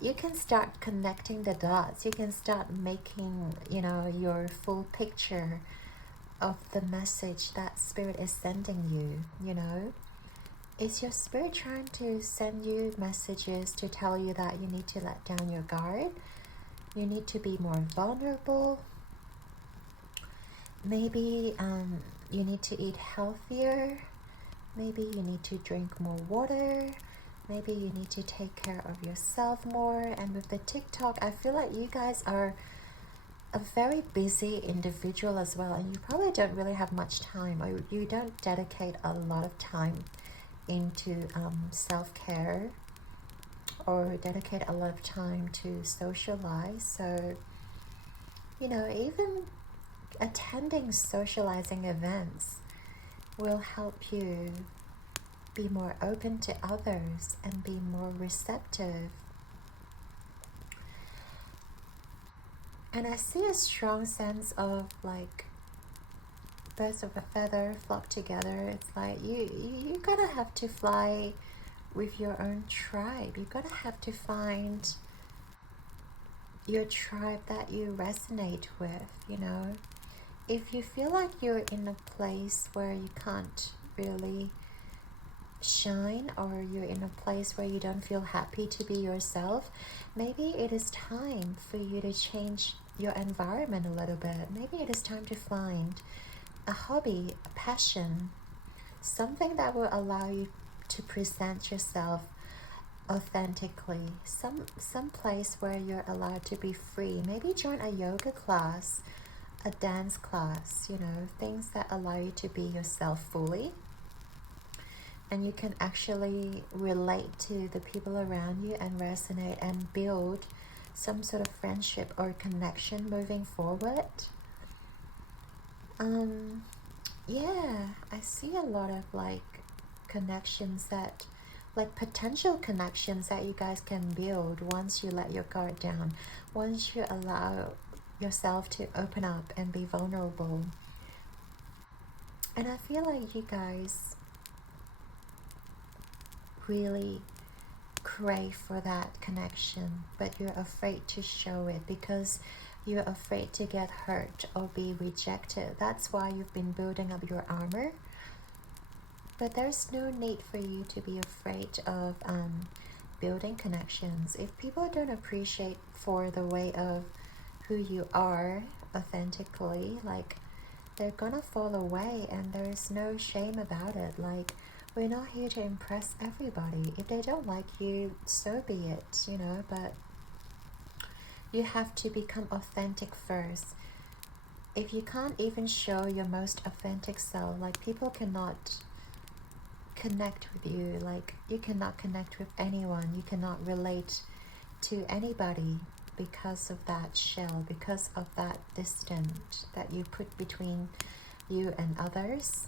you can start connecting the dots. You can start making, you know, your full picture of the message that Spirit is sending you, you know. Is your Spirit trying to send you messages to tell you that you need to let down your guard? You need to be more vulnerable? Maybe you need to eat healthier? Maybe you need to drink more water? Maybe you need to take care of yourself more? And with the TikTok, I feel like you guys are a very busy individual as well, and you probably don't really have much time, or you don't dedicate a lot of time into self-care, or dedicate a lot of time to socialize. So, you know, even attending socializing events will help you be more open to others and be more receptive. And I see a strong sense of like birds of a feather flock together. It's like you gotta have to fly with your own tribe. You gotta have to find your tribe that you resonate with, you know. If you feel like you're in a place where you can't really shine, or you're in a place where you don't feel happy to be yourself, maybe it is time for you to change your environment a little bit. Maybe it is time to find a hobby, a passion, something that will allow you to present yourself authentically, some place where you're allowed to be free. Maybe join a yoga class, a dance class, you know, things that allow you to be yourself fully, and you can actually relate to the people around you and resonate and build some sort of friendship or connection moving forward. Yeah, I see a lot of like connections that, like potential connections that you guys can build once you let your guard down, once you allow yourself to open up and be vulnerable. And I feel like you guys really crave for that connection, but you're afraid to show it because you're afraid to get hurt or be rejected. That's why you've been building up your armor. But there's no need for you to be afraid of building connections. If people don't appreciate for the way of who you are authentically, like, they're gonna fall away, and there's no shame about it. Like, we're not here to impress everybody. If they don't like you, so be it, you know, but you have to become authentic first. If you can't even show your most authentic self, like, people cannot connect with you. Like, you cannot connect with anyone, you cannot relate to anybody because of that shell, because of that distance that you put between you and others.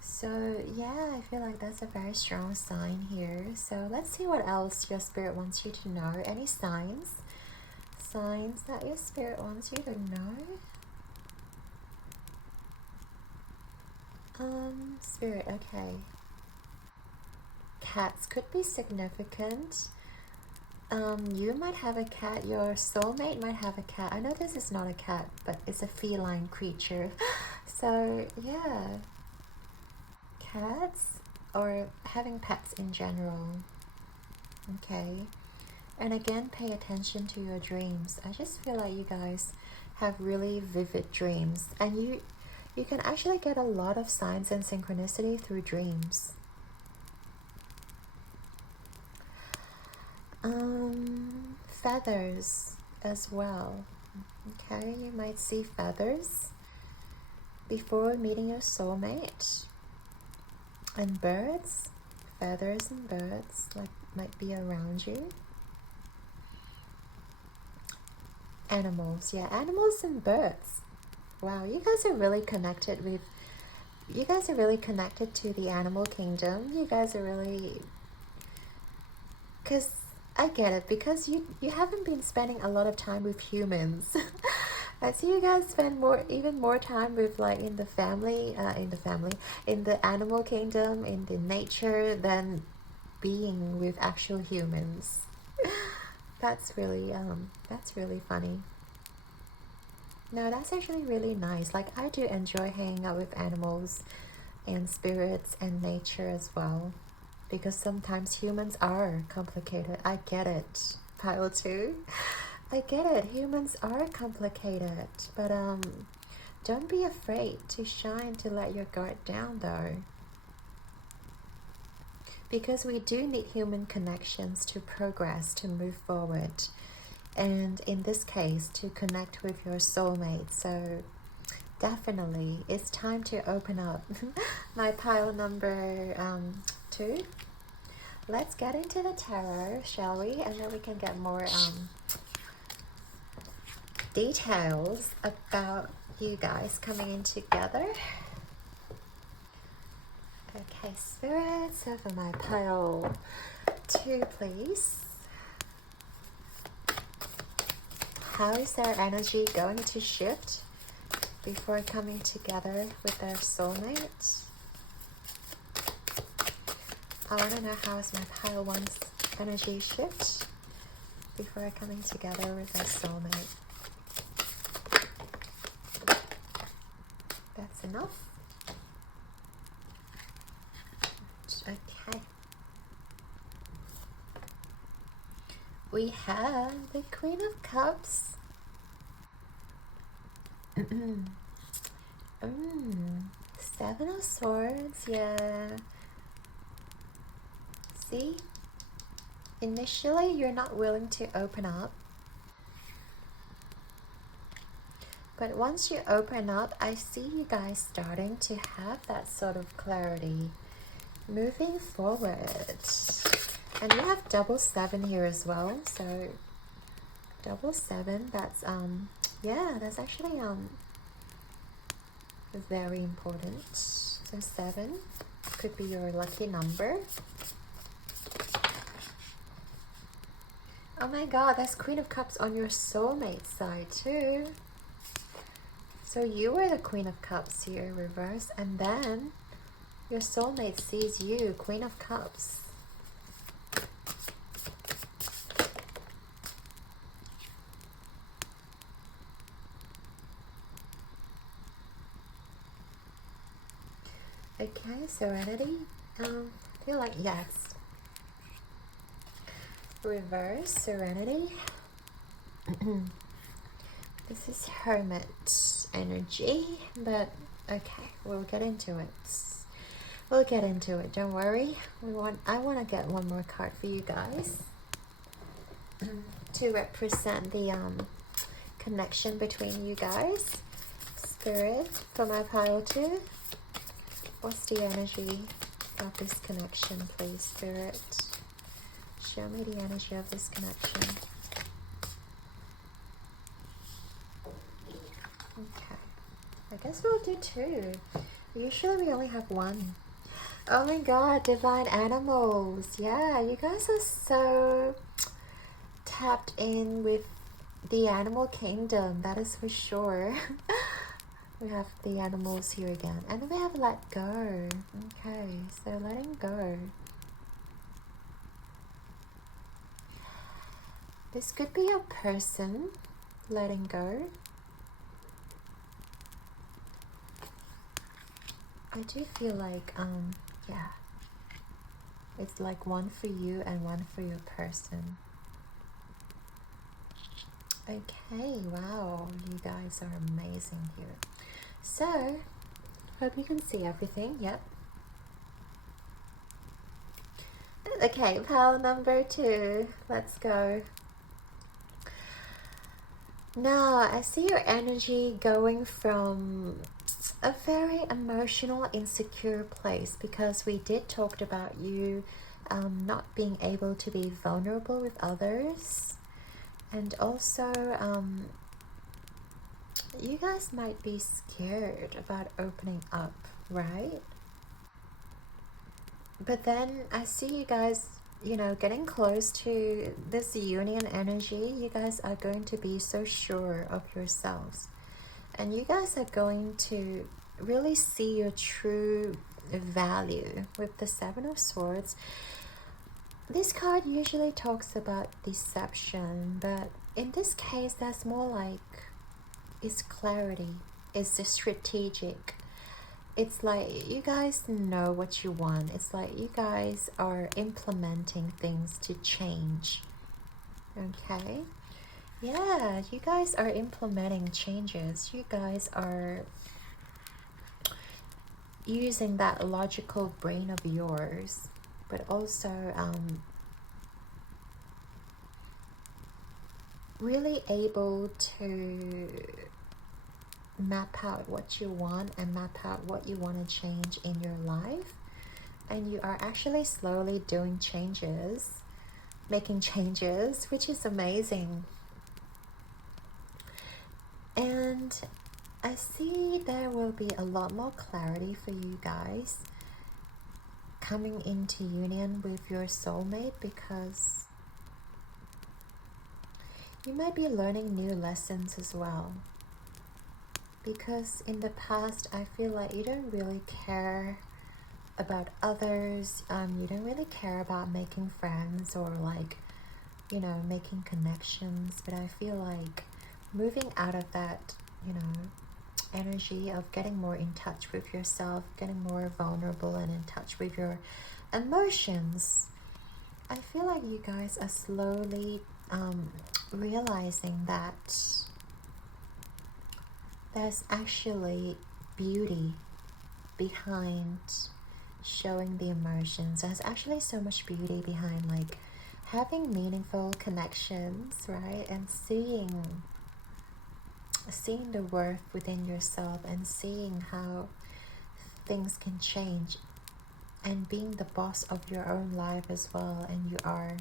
So yeah, I feel like that's a very strong sign here. So let's see what else your spirit wants you to know. Any signs that your spirit wants you to know? Spirit, okay. Cats could be significant. You might have a cat, your soulmate might have a cat. I know this is not a cat, but it's a feline creature. So yeah, cats or having pets in general. Okay. And again, pay attention to your dreams. I just feel like you guys have really vivid dreams, and you can actually get a lot of signs and synchronicity through dreams. Feathers as well. Okay, you might see feathers before meeting your soulmate. And birds, feathers and birds like might be around you. Animals, yeah, animals and birds. Wow, you guys are really connected with, you guys are really connected to the animal kingdom. You guys are really, because I get it, because you haven't been spending a lot of time with humans. I see you guys spend even more time with, like, in the animal kingdom, in the nature, than being with actual humans. That's really funny. No, that's actually really nice. Like, I do enjoy hanging out with animals and spirits and nature as well, because sometimes humans are complicated. I get it, pile 2. I get it, humans are complicated, but don't be afraid to shine, to let your guard down though, because we do need human connections to progress, to move forward, and in this case to connect with your soulmate. So definitely it's time to open up. My pile number 2. Let's get into the tarot, shall we? And then we can get more details about you guys coming in together. Okay, Spirit, so for my pile 2, please. How is their energy going to shift before coming together with their soulmate? I want to know how is my pile 1's energy shift before coming together with their soulmate. That's enough. Okay. We have the Queen of Cups. Seven of Swords, yeah. See? Initially, you're not willing to open up. But once you open up, I see you guys starting to have that sort of clarity. Moving forward. And you have double 7 here as well. So double 7, that's yeah, that's actually very important. So 7 could be your lucky number. Oh my god, that's Queen of Cups on your soulmate side too. So you were the Queen of Cups here, reverse, and then your soulmate sees you, Queen of Cups. Okay, Serenity. I feel like yes. Reverse, Serenity. This is Hermit energy, but okay, we'll get into it. We'll get into it. Don't worry. I want to get one more card for you guys to represent the connection between you guys. Spirit, for my pile too. What's the energy of this connection, please, Spirit? Show me the energy of this connection. Okay. I guess we'll do 2. Usually we only have 1. Oh my god, divine animals. Yeah, you guys are so tapped in with the animal kingdom, that is for sure. We have the animals here again. And then we have let go. Okay, so letting go. This could be a person letting go. I do feel like, yeah. It's like 1 for you and 1 for your person. Okay, wow. You guys are amazing here. So, hope you can see everything. Yep. Okay, pile number 2. Let's go. Now, I see your energy going from a very emotional, insecure place, because we did talk about you not being able to be vulnerable with others. And also, you guys might be scared about opening up, right? But then I see you guys, you know, getting close to this union energy. You guys are going to be so sure of yourselves. And you guys are going to really see your true value with the 7 of Swords. This card usually talks about deception, but in this case, that's more like it's clarity, it's the strategic. It's like you guys know what you want. It's like you guys are implementing things to change. Okay? Yeah, you guys are implementing changes. You guys are using that logical brain of yours, but also really able to map out what you want and map out what you want to change in your life. And you are actually slowly doing changes, making changes, which is amazing. And I see there will be a lot more clarity for you guys coming into union with your soulmate, because you might be learning new lessons as well. Because in the past, I feel like you don't really care about others. You don't really care about making friends or like, you know, making connections. But I feel like moving out of that, you know, energy of getting more in touch with yourself, getting more vulnerable and in touch with your emotions, I feel like you guys are slowly realizing that there's actually beauty behind showing the emotions. There's actually so much beauty behind like having meaningful connections, right? And seeing the worth within yourself and seeing how things can change and being the boss of your own life as well. And you are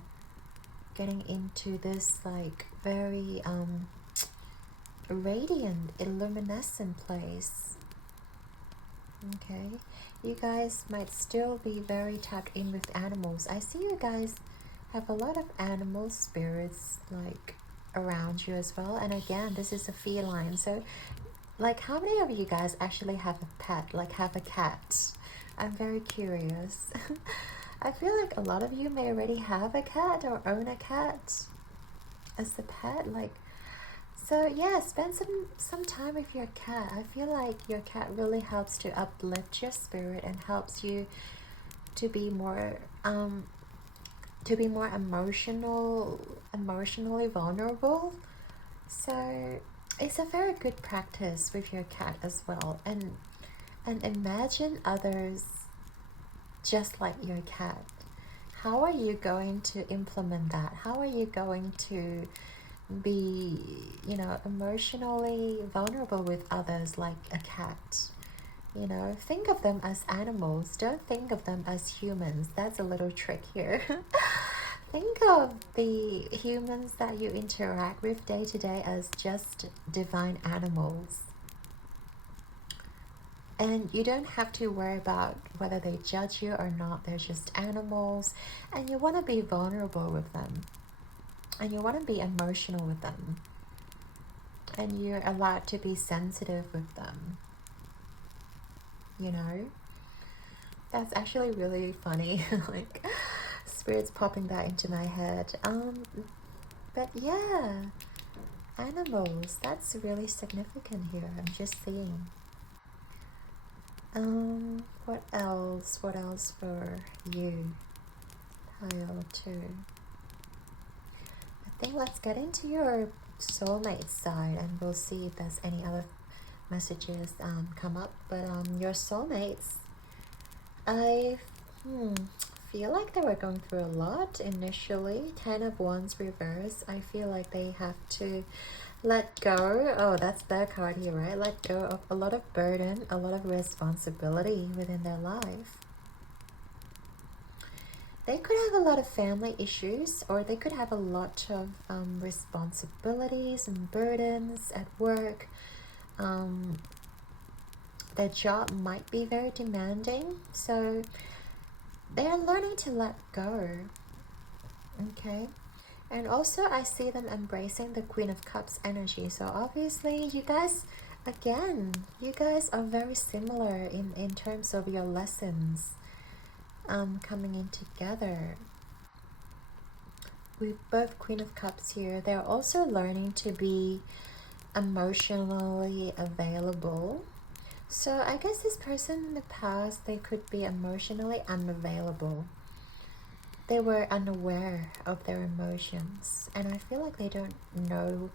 getting into this like very radiant, illuminescent place. Okay, you guys might still be very tapped in with animals. I see you guys have a lot of animal spirits like around you as well. And again, this is a feline. So like, how many of you guys actually have a pet, like have a cat? I'm very curious. I feel like a lot of you may already have a cat or own a cat as a pet. Like, so yeah, spend some time with your cat. I feel like your cat really helps to uplift your spirit and helps you to be more emotionally vulnerable. So it's a very good practice with your cat as well. And imagine others just like your cat. How are you going to implement that? How are you going to be, emotionally vulnerable with others like a cat? Think of them as animals. Don't think of them as humans. That's a little trick here. Think of the humans that you interact with day to day as just divine animals. And you don't have to worry about whether they judge you or not. They're just animals. And you want to be vulnerable with them. And you want to be emotional with them. And you're allowed to be sensitive with them. That's actually really funny. Like, spirits popping that into my head. But yeah, animals, that's really significant here. I'm just seeing. What else? What else for you? Pile 2. I think let's get into your soulmate side and we'll see if there's any other messages come up. But your soulmates, I feel like they were going through a lot initially. 10 of Wands reverse. I feel like they have to let go. Oh, that's their card here, right? Let go of a lot of burden, a lot of responsibility within their life. They could have a lot of family issues, or they could have a lot of responsibilities and burdens at work. Their job might be very demanding, so they're learning to let go. Okay. And also I see them embracing the Queen of Cups energy. So obviously you guys, again, you guys are very similar in terms of your lessons coming in together. With both Queen of Cups here, they're also learning to be emotionally available. So I guess this person in the past, they could be emotionally unavailable. They were unaware of their emotions, and I feel like they don't know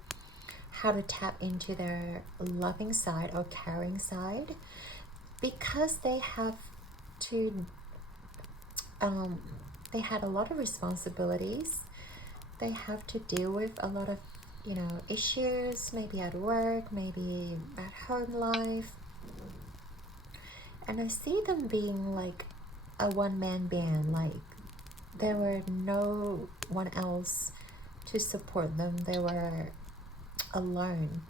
how to tap into their loving side or caring side because they have to they had a lot of responsibilities. They have to deal with a lot of issues, maybe at work, maybe at home life, and I see them being like a one-man band. Like, there were no one else to support them. They were alone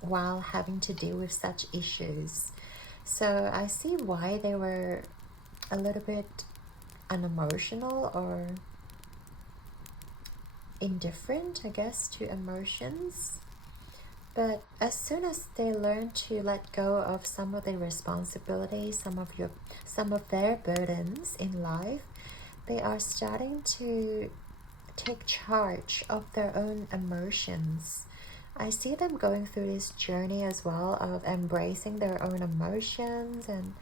while having to deal with such issues. So I see why they were a little bit unemotional or indifferent, I guess, to emotions. But as soon as they learn to let go of some of the responsibilities, some of their burdens in life, they are starting to take charge of their own emotions. I see them going through this journey as well of embracing their own emotions and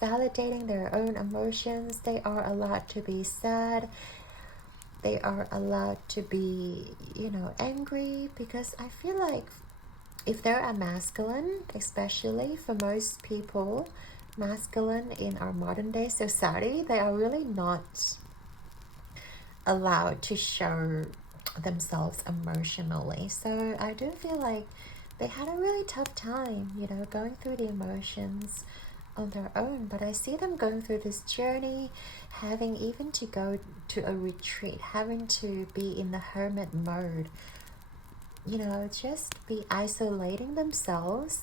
validating their own emotions. They are allowed to be sad. They are allowed to be, angry, because I feel like if they're a masculine, especially for most people, masculine in our modern day society, they are really not allowed to show themselves emotionally. So I do feel like they had a really tough time, going through the emotions on their own. But I see them going through this journey, having even to go to a retreat, having to be in the hermit mode, just be isolating themselves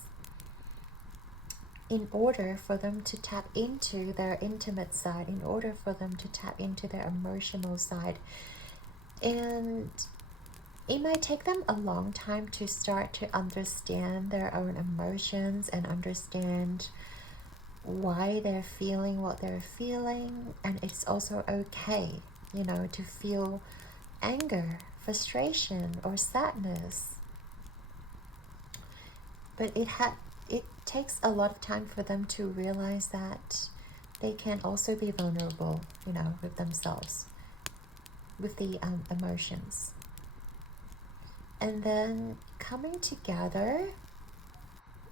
in order for them to tap into their intimate side, in order for them to tap into their emotional side. And it might take them a long time to start to understand their own emotions and understand why they're feeling what they're feeling. And it's also okay, you know, to feel anger, frustration, or sadness. But it takes a lot of time for them to realize that they can also be vulnerable, you know, with themselves, with the emotions. And then coming together,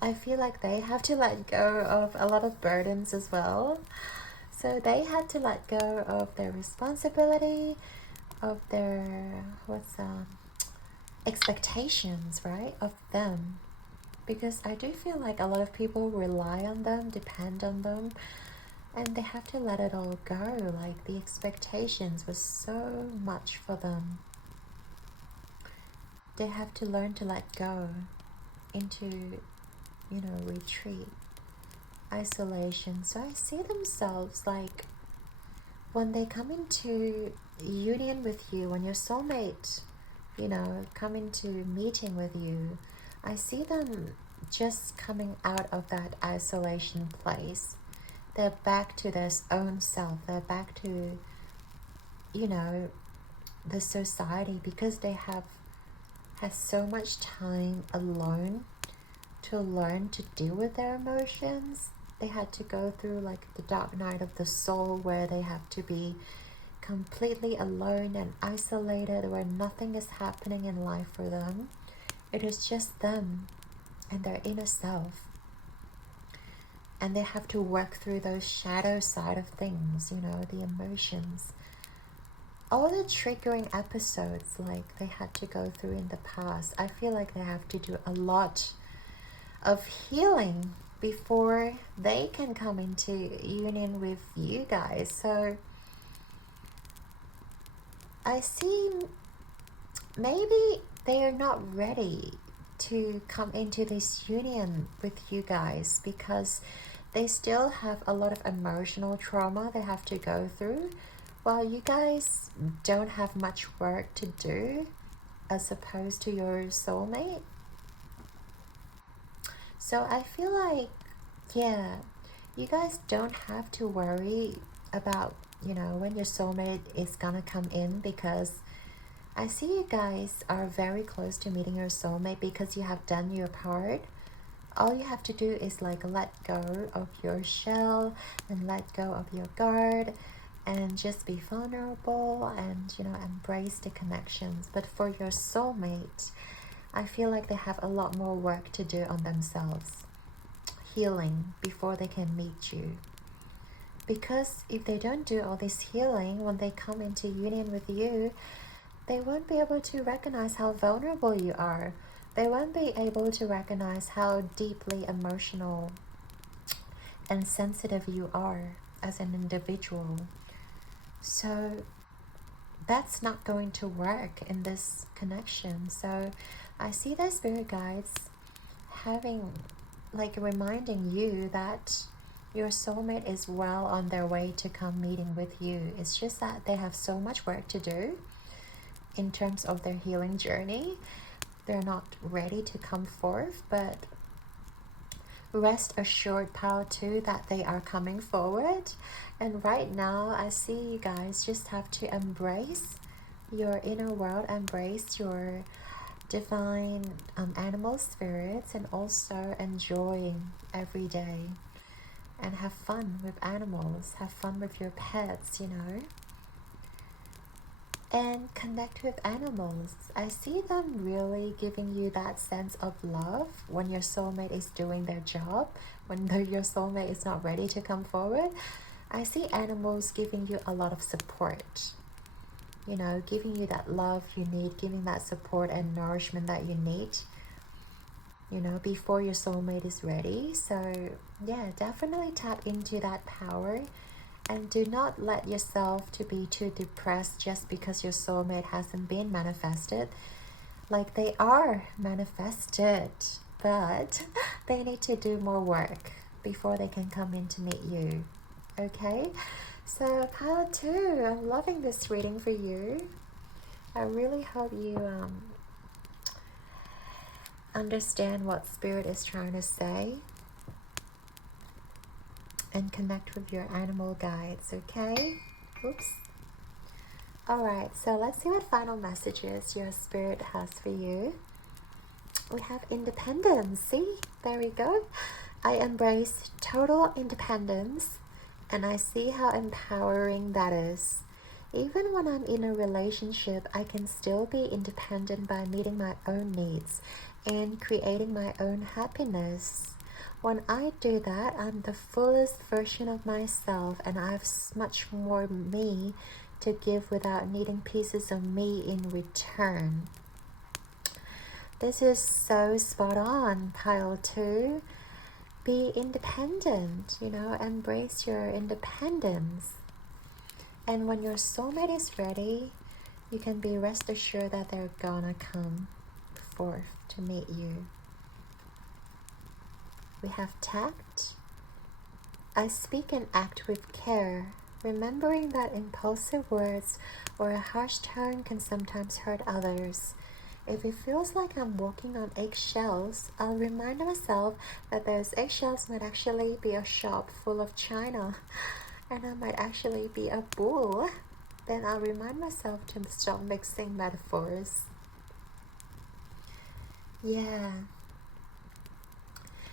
I feel like they have to let go of a lot of burdens as well. So they had to let go of their responsibility, of their expectations, right, of them. Because I do feel like a lot of people rely on them, depend on them, and they have to let it all go. Like the expectations was so much for them. They have to learn to let go into, you know, retreat, isolation. So I see themselves like when they come into union with you, when your soulmate, you know, come into meeting with you, I see them just coming out of that isolation place. They're back to their own self. They're back to, you know, the society, because they have had so much time alone to learn to deal with their emotions. They had to go through like the dark night of the soul, where they have to be completely alone and isolated, where nothing is happening in life for them. It is just them and their inner self. And they have to work through those shadow side of things, you know, the emotions. All the triggering episodes like they had to go through in the past. I feel like they have to do a lot of healing before they can come into union with you guys. So I see maybe they are not ready to come into this union with you guys, because they still have a lot of emotional trauma they have to go through, while you guys don't have much work to do as opposed to your soulmate. So I feel like, yeah, you guys don't have to worry about, you know, when your soulmate is gonna come in, because I see you guys are very close to meeting your soulmate because you have done your part. All you have to do is like let go of your shell and let go of your guard and just be vulnerable and, you know, embrace the connections. But for your soulmate, I feel like they have a lot more work to do on themselves, healing before they can meet you. Because if they don't do all this healing, when they come into union with you, they won't be able to recognize how vulnerable you are. They won't be able to recognize how deeply emotional and sensitive you are as an individual. So that's not going to work in this connection. So I see the spirit guides having, like, reminding you that your soulmate is well on their way to come meeting with you. It's just that they have so much work to do in terms of their healing journey. They're not ready to come forth, but rest assured, pile 2, that they are coming forward. And right now I see you guys just have to embrace your inner world, embrace your divine animal spirits, and also enjoy every day and have fun with animals, have fun with your pets, you know, and connect with animals. I see them really giving you that sense of love when your soulmate is doing their job, when your soulmate is not ready to come forward. I see animals giving you a lot of support, you know, giving you that love you need, giving that support and nourishment that you need, you know, before your soulmate is ready. So yeah, definitely tap into that power. And do not let yourself to be too depressed just because your soulmate hasn't been manifested. Like, they are manifested, but they need to do more work. before they can come in to meet you. Okay, so pile 2, I'm loving this reading for you. I really hope you understand what Spirit is trying to say and connect with your animal guides, okay? Oops. Alright, so let's see what final messages your Spirit has for you. We have independence. See? There we go. I embrace total independence, and I see how empowering that is. Even when I'm in a relationship, I can still be independent by meeting my own needs and creating my own happiness. When I do that, I'm the fullest version of myself, and I have much more me to give without needing pieces of me in return. This is so spot on, pile 2. Be independent, embrace your independence. And when your soulmate is ready, you can be rest assured that they're gonna come forth to meet you. We have tact. I speak and act with care, remembering that impulsive words or a harsh tone can sometimes hurt others. If it feels like I'm walking on eggshells, I'll remind myself that those eggshells might actually be a shop full of china, and I might actually be a bull. Then I'll remind myself to stop mixing metaphors. Yeah.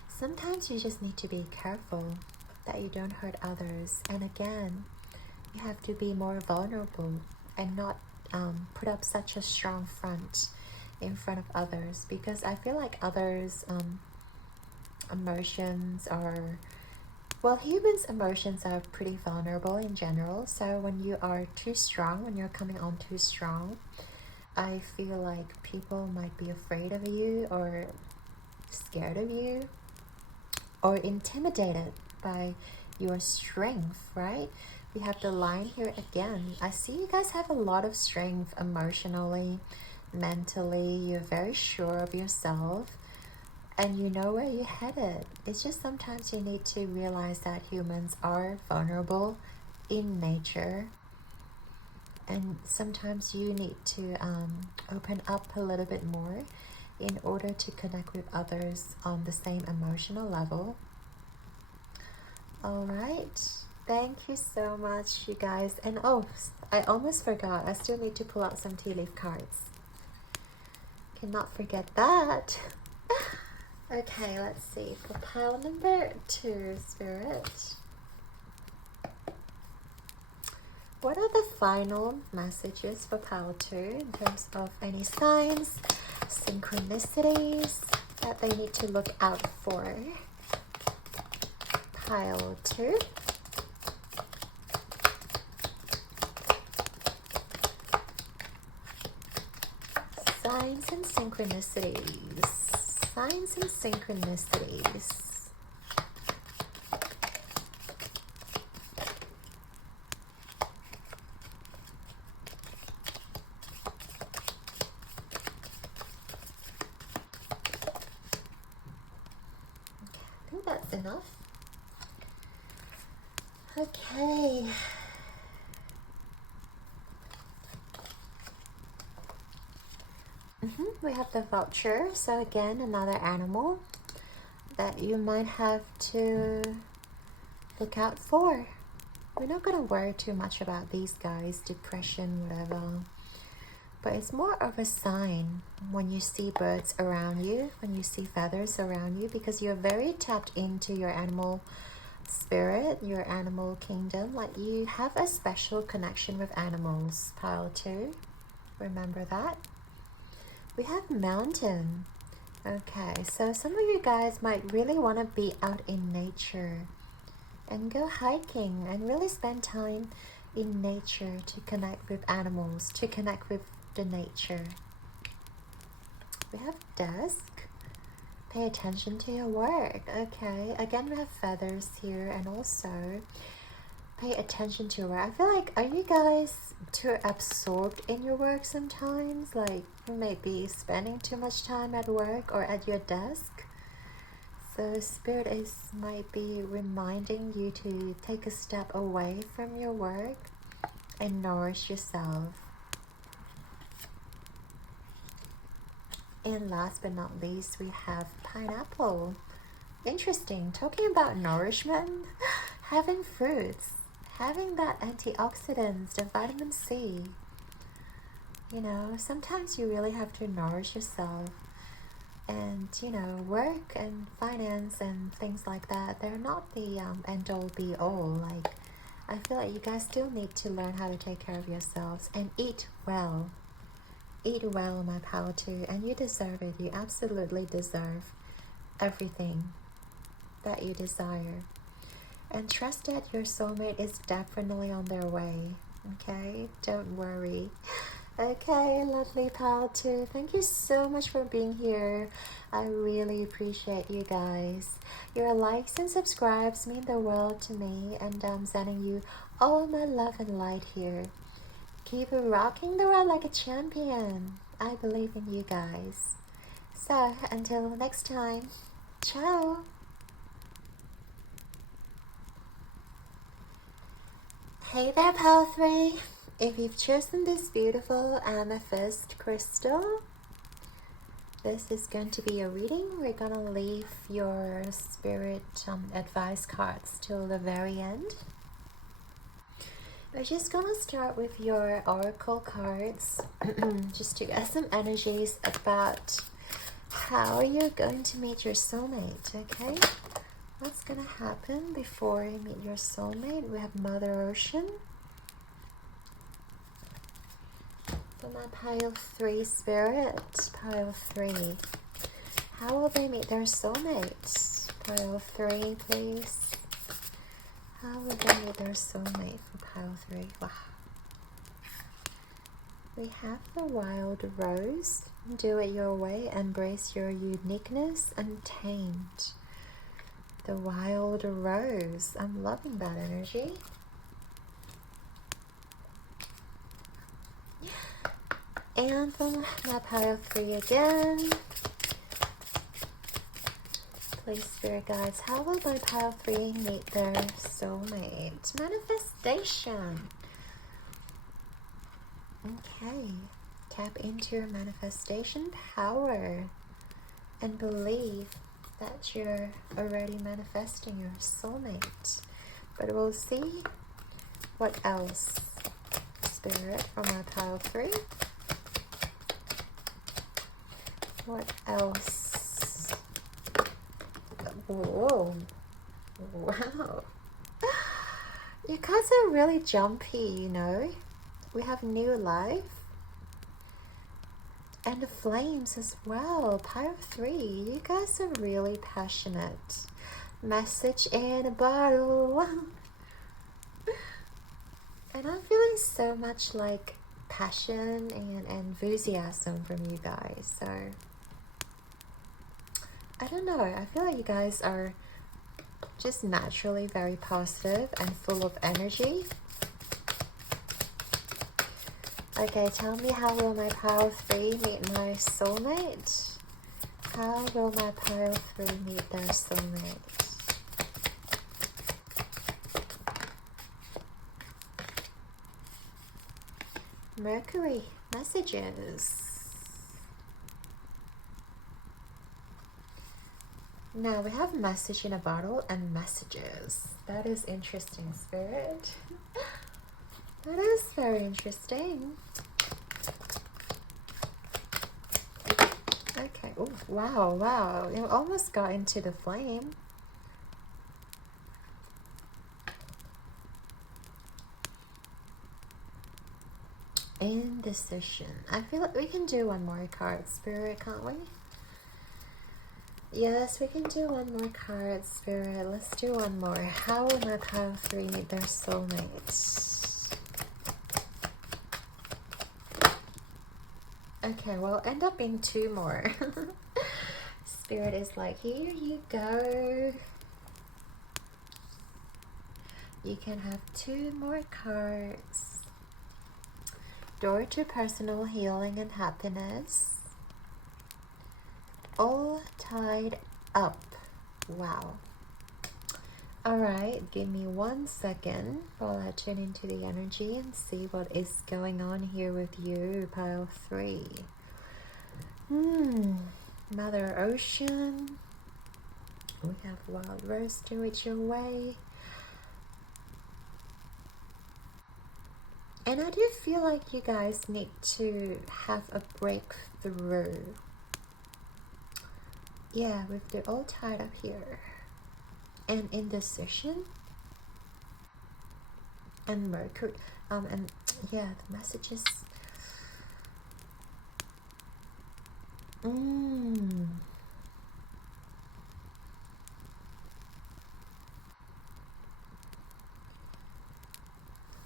Sometimes you just need to be careful that you don't hurt others. And again, you have to be more vulnerable and not put up such a strong front in front of others, because I feel like others' emotions are, well, humans' emotions are pretty vulnerable in general. So when you are too strong, when you're coming on too strong, I feel like people might be afraid of you or scared of you or intimidated by your strength, right? We have the line here again. I see you guys have a lot of strength emotionally, mentally. You're very sure of yourself and you know where you're headed. It's just sometimes you need to realize that humans are vulnerable in nature, and sometimes you need to open up a little bit more in order to connect with others on the same emotional level. All right, thank you so much, you guys. And oh, I almost forgot, I still need to pull out some tea leaf cards. Cannot forget that. Okay, let's see. For pile number 2, Spirit, what are the final messages for pile 2 in terms of any signs, synchronicities that they need to look out for? Pile 2. Signs and synchronicities. Signs and synchronicities. I think that's enough. Okay. We have the vulture. So again, another animal that you might have to look out for. We're not going to worry too much about these guys, depression, whatever. But it's more of a sign when you see birds around you, when you see feathers around you, because you're very tapped into your animal spirit, your animal kingdom. Like you have a special connection with animals, pile 2. Remember that. We have mountain. Okay, so some of you guys might really want to be out in nature and go hiking and really spend time in nature to connect with animals, to connect with the nature. We have desk. Pay attention to your work. Okay, again we have feathers here, and also pay attention to your work. I feel like, are you guys too absorbed in your work sometimes? Like you may be spending too much time at work or at your desk. So Spirit might be reminding you to take a step away from your work and nourish yourself. And last but not least, we have pineapple. Interesting. Talking about nourishment, having fruits, having that antioxidants, the vitamin C. You know, sometimes you really have to nourish yourself. And, you know, work and finance and things like that, they're not the end-all be-all. Like, I feel like you guys still need to learn how to take care of yourselves and eat well. Eat well, my pal, too. And you deserve it. You absolutely deserve everything that you desire. And trust that your soulmate is definitely on their way. Okay? Don't worry. Okay, lovely pal too. Thank you so much for being here. I really appreciate you guys. Your likes and subscribes mean the world to me, and I'm sending you all my love and light here. Keep rocking the world like a champion. I believe in you guys. So, until next time, ciao. Hey there, pal 3. If you've chosen this beautiful amethyst crystal, this is going to be a reading. We're going to leave your spirit advice cards till the very end. We're just going to start with your oracle cards, just to get some energies about how you're going to meet your soulmate, okay? What's going to happen before you meet your soulmate? We have Mother Ocean. For my pile 3 spirit, pile 3. How will they meet their soulmate? Pile 3, please. How will they meet their soulmate for pile 3? Wow. We have the wild rose. Do it your way. Embrace your uniqueness untamed. The wild rose. I'm loving that energy. And from my pile 3 again. Please, spirit guides, how will my pile 3 meet their soulmate? Manifestation. Okay. Tap into your manifestation power and believe that you're already manifesting your soulmate. But we'll see what else. Spirit from my pile 3. What else? Whoa. Wow. You guys are really jumpy, you know. We have new life. And the flames as well. Pile 3. You guys are really passionate. Message in a bottle. And I'm feeling so much like passion and enthusiasm from you guys. So I don't know, I feel like you guys are just naturally very positive and full of energy. Okay, tell me, how will my pile 3 meet my soulmate? How will my pile 3 meet their soulmate? Mercury, messages. Now we have message in a bottle and messages. That is interesting, spirit. That is very interesting. Okay. Oh, wow, wow. You almost got into the flame. Indecision. I feel like we can do one more card, spirit, can't we? Yes, we can do one more card, spirit. Let's do one more. How will my pile 3 meet their soulmates? Okay, well, end up being 2 more. Spirit is like, here you go. You can have 2 more cards. Door to personal healing and happiness. All tied up. Wow. Alright, give me 1 second while I tune into the energy and see what is going on here with you, pile 3. Mother Ocean. We have Wild Rose, Do It Your Way. And I do feel like you guys need to have a breakthrough. Yeah, with the all tied up here. And indecision. And Mercury. And yeah, the messages.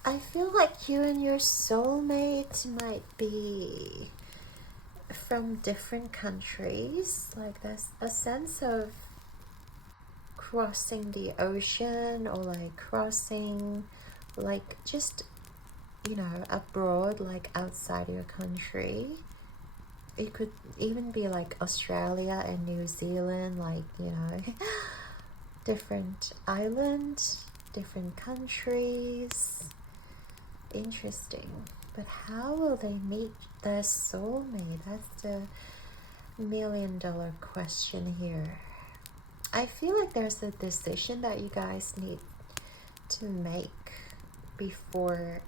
I feel like you and your soulmate might be from different countries. Like there's a sense of crossing the ocean, or like crossing, like just, you know, abroad, like outside your country. It could even be like Australia and New Zealand, like, you know, different islands, different countries. Interesting. But how will they meet their soulmate? That's the $1,000,000 question here. I feel like there's a decision that you guys need to make before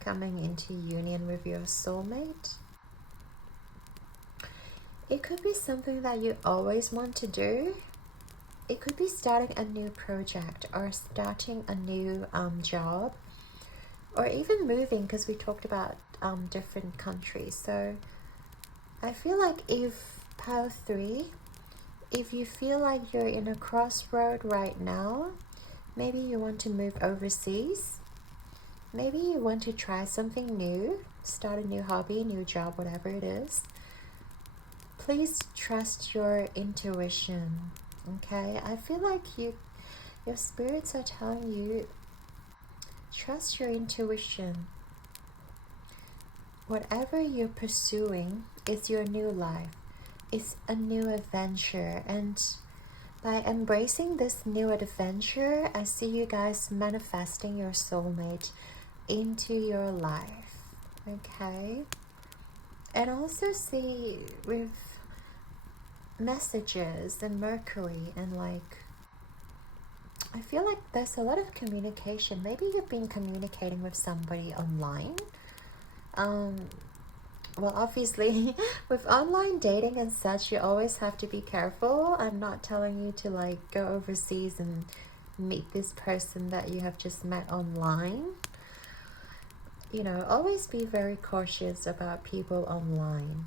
coming into union with your soulmate. It could be something that you always want to do. It could be starting a new project, or starting a new job, or even moving, because we talked about different countries. So I feel like if pile 3, if you feel like you're in a crossroad right now, maybe you want to move overseas, maybe you want to try something new, start a new hobby, new job, whatever it is, please trust your intuition. Okay, I feel like your spirits are telling you, trust your intuition. Whatever you're pursuing is your new life. It's a new adventure, and by embracing this new adventure, I see you guys manifesting your soulmate into your life. Okay, and also see with messages and Mercury, and like, I feel like there's a lot of communication. Maybe you've been communicating with somebody online. Well, obviously, with online dating and such, you always have to be careful. I'm not telling you to like go overseas and meet this person that you have just met online. You know, always be very cautious about people online.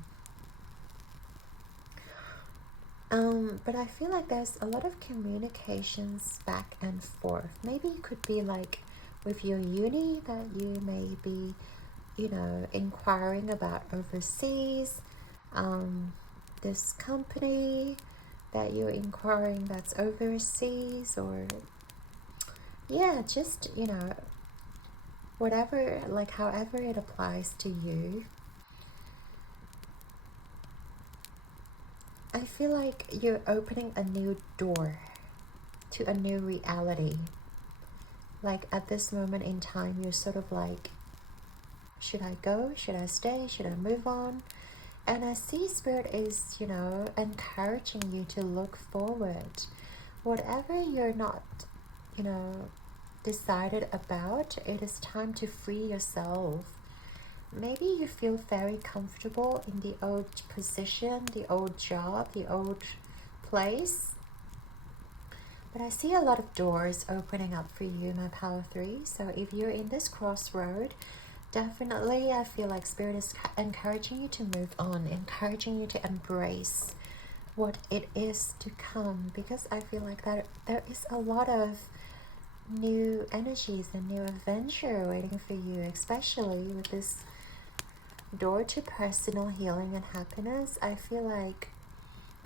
But I feel like there's a lot of communications back and forth. Maybe it could be like with your uni that you may be, you know, inquiring about overseas. This company that you're inquiring that's overseas, or yeah, just, you know, whatever, like however it applies to you. I feel like you're opening a new door to a new reality. Like at this moment in time, you're sort of like, should I go? Should I stay? Should I move on? And I see Spirit is, you know, encouraging you to look forward. Whatever you're not, you know, decided about, it is time to free yourself. Maybe you feel very comfortable in the old position, the old job, the old place. But I see a lot of doors opening up for you, my power 3. So if you're in this crossroad, definitely I feel like Spirit is encouraging you to move on, encouraging you to embrace what it is to come. Because I feel like that there is a lot of new energies and new adventure waiting for you, especially with this door to personal healing and happiness. I feel like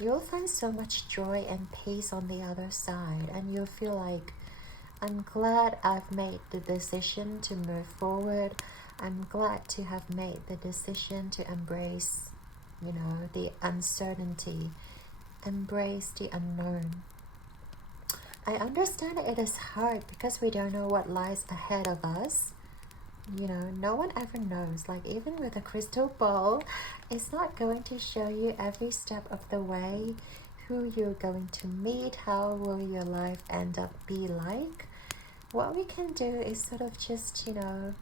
you'll find so much joy and peace on the other side, and you'll feel like, I'm glad I've made the decision to move forward. I'm glad to have made the decision to embrace, you know, the uncertainty embrace the unknown. I understand it is hard because we don't know what lies ahead of us. You know, no one ever knows. Like, even with a crystal ball, it's not going to show you every step of the way who you're going to meet, how will your life end up be like. What we can do is sort of just, you know,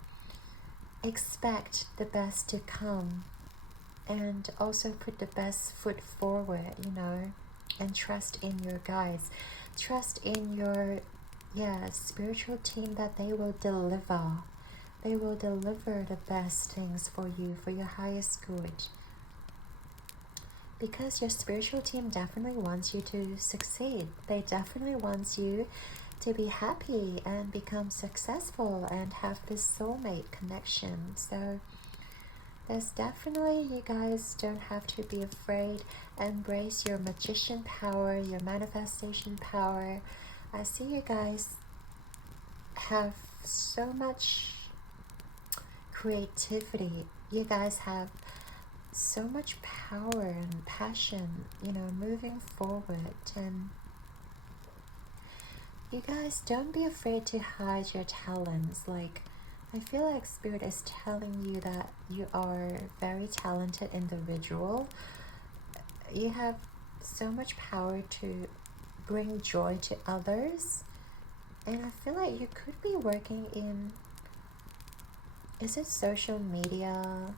expect the best to come and also put the best foot forward, you know, and trust in your guides. Trust in your, spiritual team that they will deliver. They will deliver the best things for you, for your highest good. Because your spiritual team definitely wants you to succeed. They definitely want you to be happy and become successful and have this soulmate connection. So there's definitely, you guys don't have to be afraid. Embrace your magician power, your manifestation power. I see you guys have so much creativity. You guys have so much power and passion, you know, moving forward. And you guys, don't be afraid to hide your talents. Like, I feel like Spirit is telling you that you are a very talented individual. You have so much power to bring joy to others. And I feel like you could be working in, is it social media?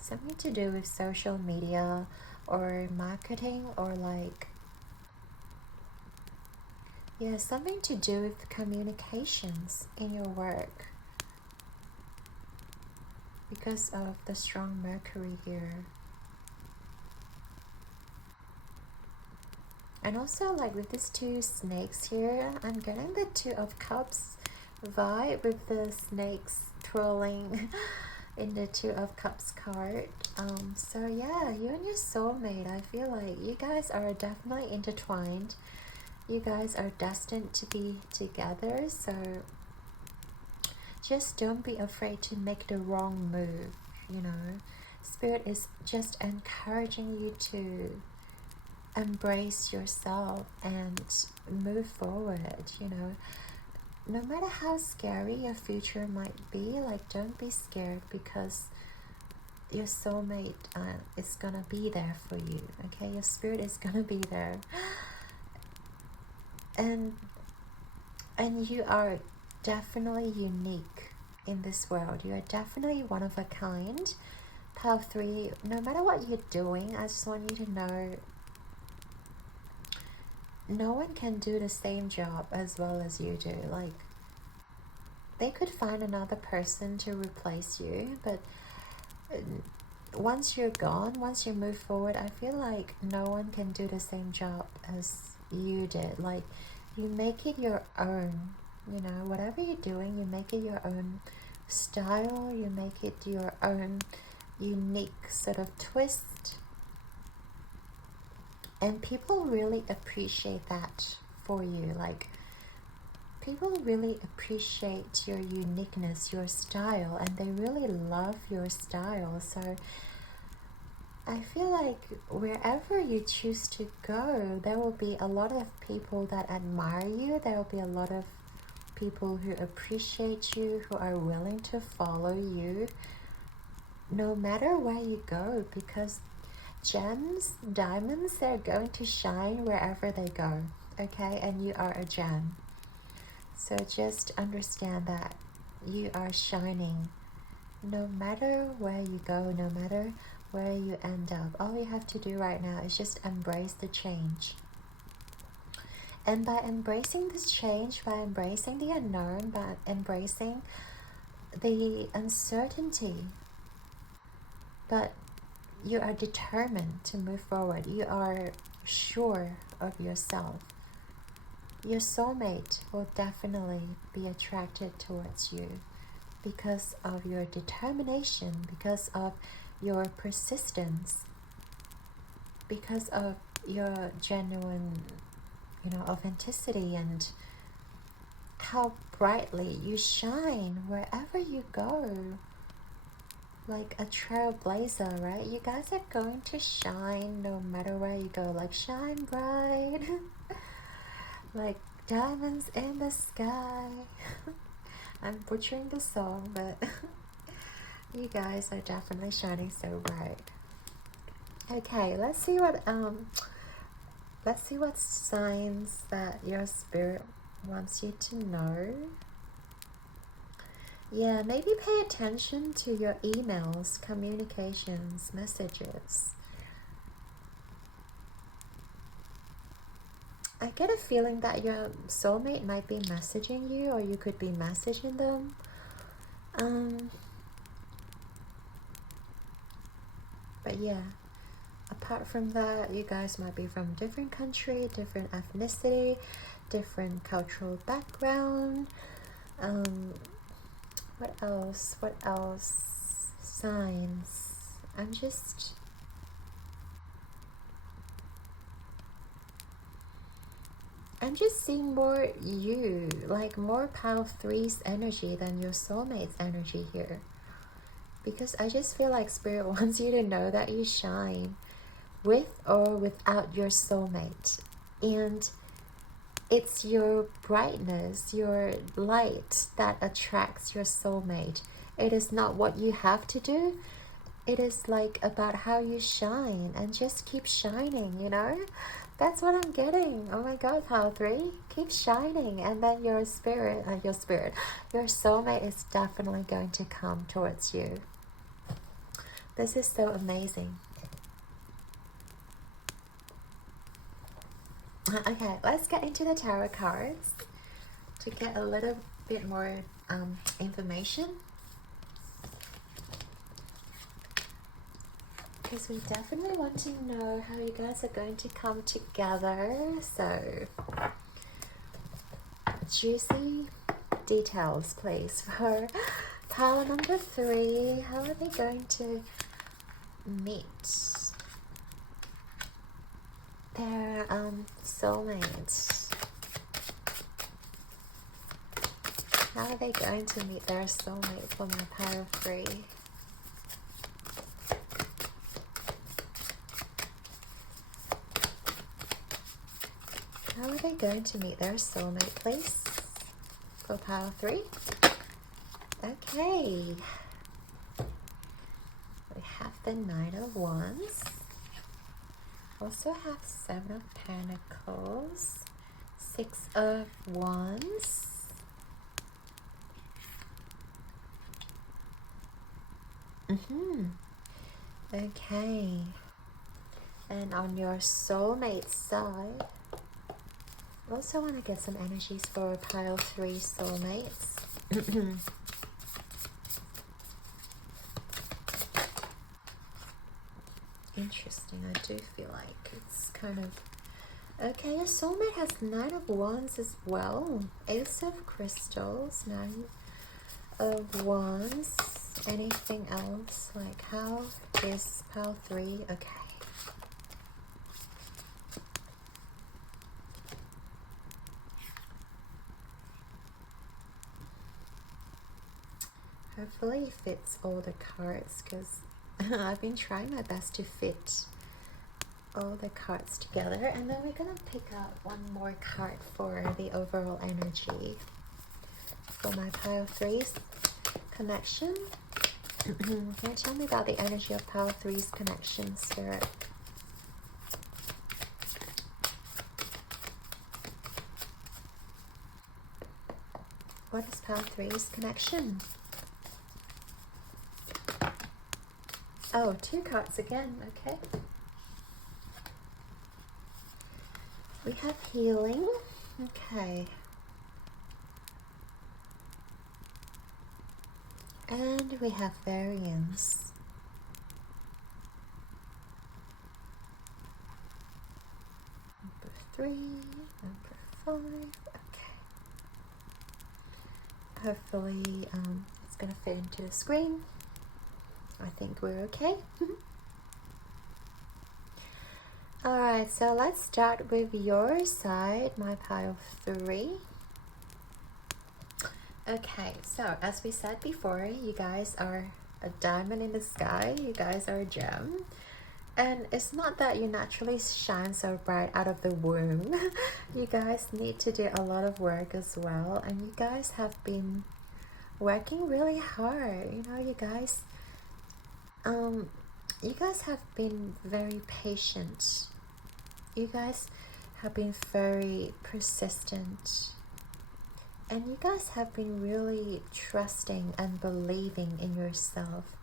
Something to do with social media or marketing, or like, something to do with communications in your work. Because of the strong Mercury here. And also, like, with these two snakes here, I'm getting the Two of Cups vibe with the snakes twirling in the Two of Cups card. So yeah, you and your soulmate, I feel like you guys are definitely intertwined. You guys are destined to be together. So just don't be afraid to make the wrong move, you know. Spirit is just encouraging you to embrace yourself and move forward, you know. No matter how scary your future might be, like, don't be scared, because your soulmate is gonna be there for you, okay? Your spirit is gonna be there. And you are definitely unique in this world. You are definitely one of a kind. Pile 3, no matter what you're doing, I just want you to know, no one can do the same job as well as you do. Like, they could find another person to replace you, but once you're gone, once you move forward, I feel like no one can do the same job as you did. Like, you make it your own, you know. Whatever you're doing, you make it your own style, you make it your own unique sort of twist. And people really appreciate that for you. Like, people really appreciate your uniqueness, your style, and they really love your style. So I feel like wherever you choose to go, there will be a lot of people that admire you. There will be a lot of people who appreciate you, who are willing to follow you, no matter where you go, because gems, diamonds, they're going to shine wherever they go, okay? And you are a gem. So just understand that you are shining no matter where you go, no matter where you end up. All you have to do right now is just embrace the change. And by embracing this change, by embracing the unknown, by embracing the uncertainty, but you are determined to move forward. You are sure of yourself. Your soulmate will definitely be attracted towards you because of your determination, because of your persistence, because of your genuine, you know, authenticity, and how brightly you shine wherever you go. like a trailblazer, right? You guys are going to shine no matter where you go. Like, shine bright. Like diamonds in the sky. I'm butchering the song, but you guys are definitely shining so bright. Okay, let's see what signs that your spirit wants you to know. Yeah, maybe pay attention to your emails, communications, messages. I get a feeling that your soulmate might be messaging you, or you could be messaging them. But yeah, apart from that, you guys might be from different country, different ethnicity, different cultural background. What else? What else? Signs. I'm just seeing more you, like more pile 3's energy than your soulmate's energy here. Because I just feel like Spirit wants you to know that you shine with or without your soulmate. And it's your brightness, your light that attracts your soulmate. It is not what you have to do. It is like about how you shine, and just keep shining, you know? That's what I'm getting. Oh my God, pile 3, keep shining, and then your soulmate is definitely going to come towards you. This is so amazing. Okay, let's get into the tarot cards to get a little bit more information. Because we definitely want to know how you guys are going to come together. So, juicy details, please, for pile number 3. How are they going to meet their soulmate? How are they going to meet their soulmate for my pile 3? How are they going to meet their soulmate, please, for pile 3? Okay. We have the 9 of Wands. Also have 7 of Pentacles, 6 of Wands, okay, and on your soulmate side, also want to get some energies for pile 3 soulmates. Interesting. I do feel like it's kind of okay. Your soulmate has 9 of Wands as well, Ace of Crystals, 9 of Wands. Anything else? Like, how is pile 3? Okay. Hopefully it fits all the cards, because I've been trying my best to fit all the cards together. And then we're gonna pick out one more card for the overall energy for my pile 3's connection. Can you tell me about the energy of pile 3's connection, Spirit? What is pile 3's connection? Oh, 2 cards again. Okay. We have healing. Okay. And we have variance. Number 3, number 5. Okay. Hopefully it's going to fit into the screen. I think we're okay. Alright, so let's start with your side, my pile 3. Okay, so as we said before, you guys are a diamond in the sky. You guys are a gem. And it's not that you naturally shine so bright out of the womb. You guys need to do a lot of work as well. And you guys have been working really hard. You know, you guys have been very patient. You guys have been very persistent. And you guys have been really trusting and believing in yourself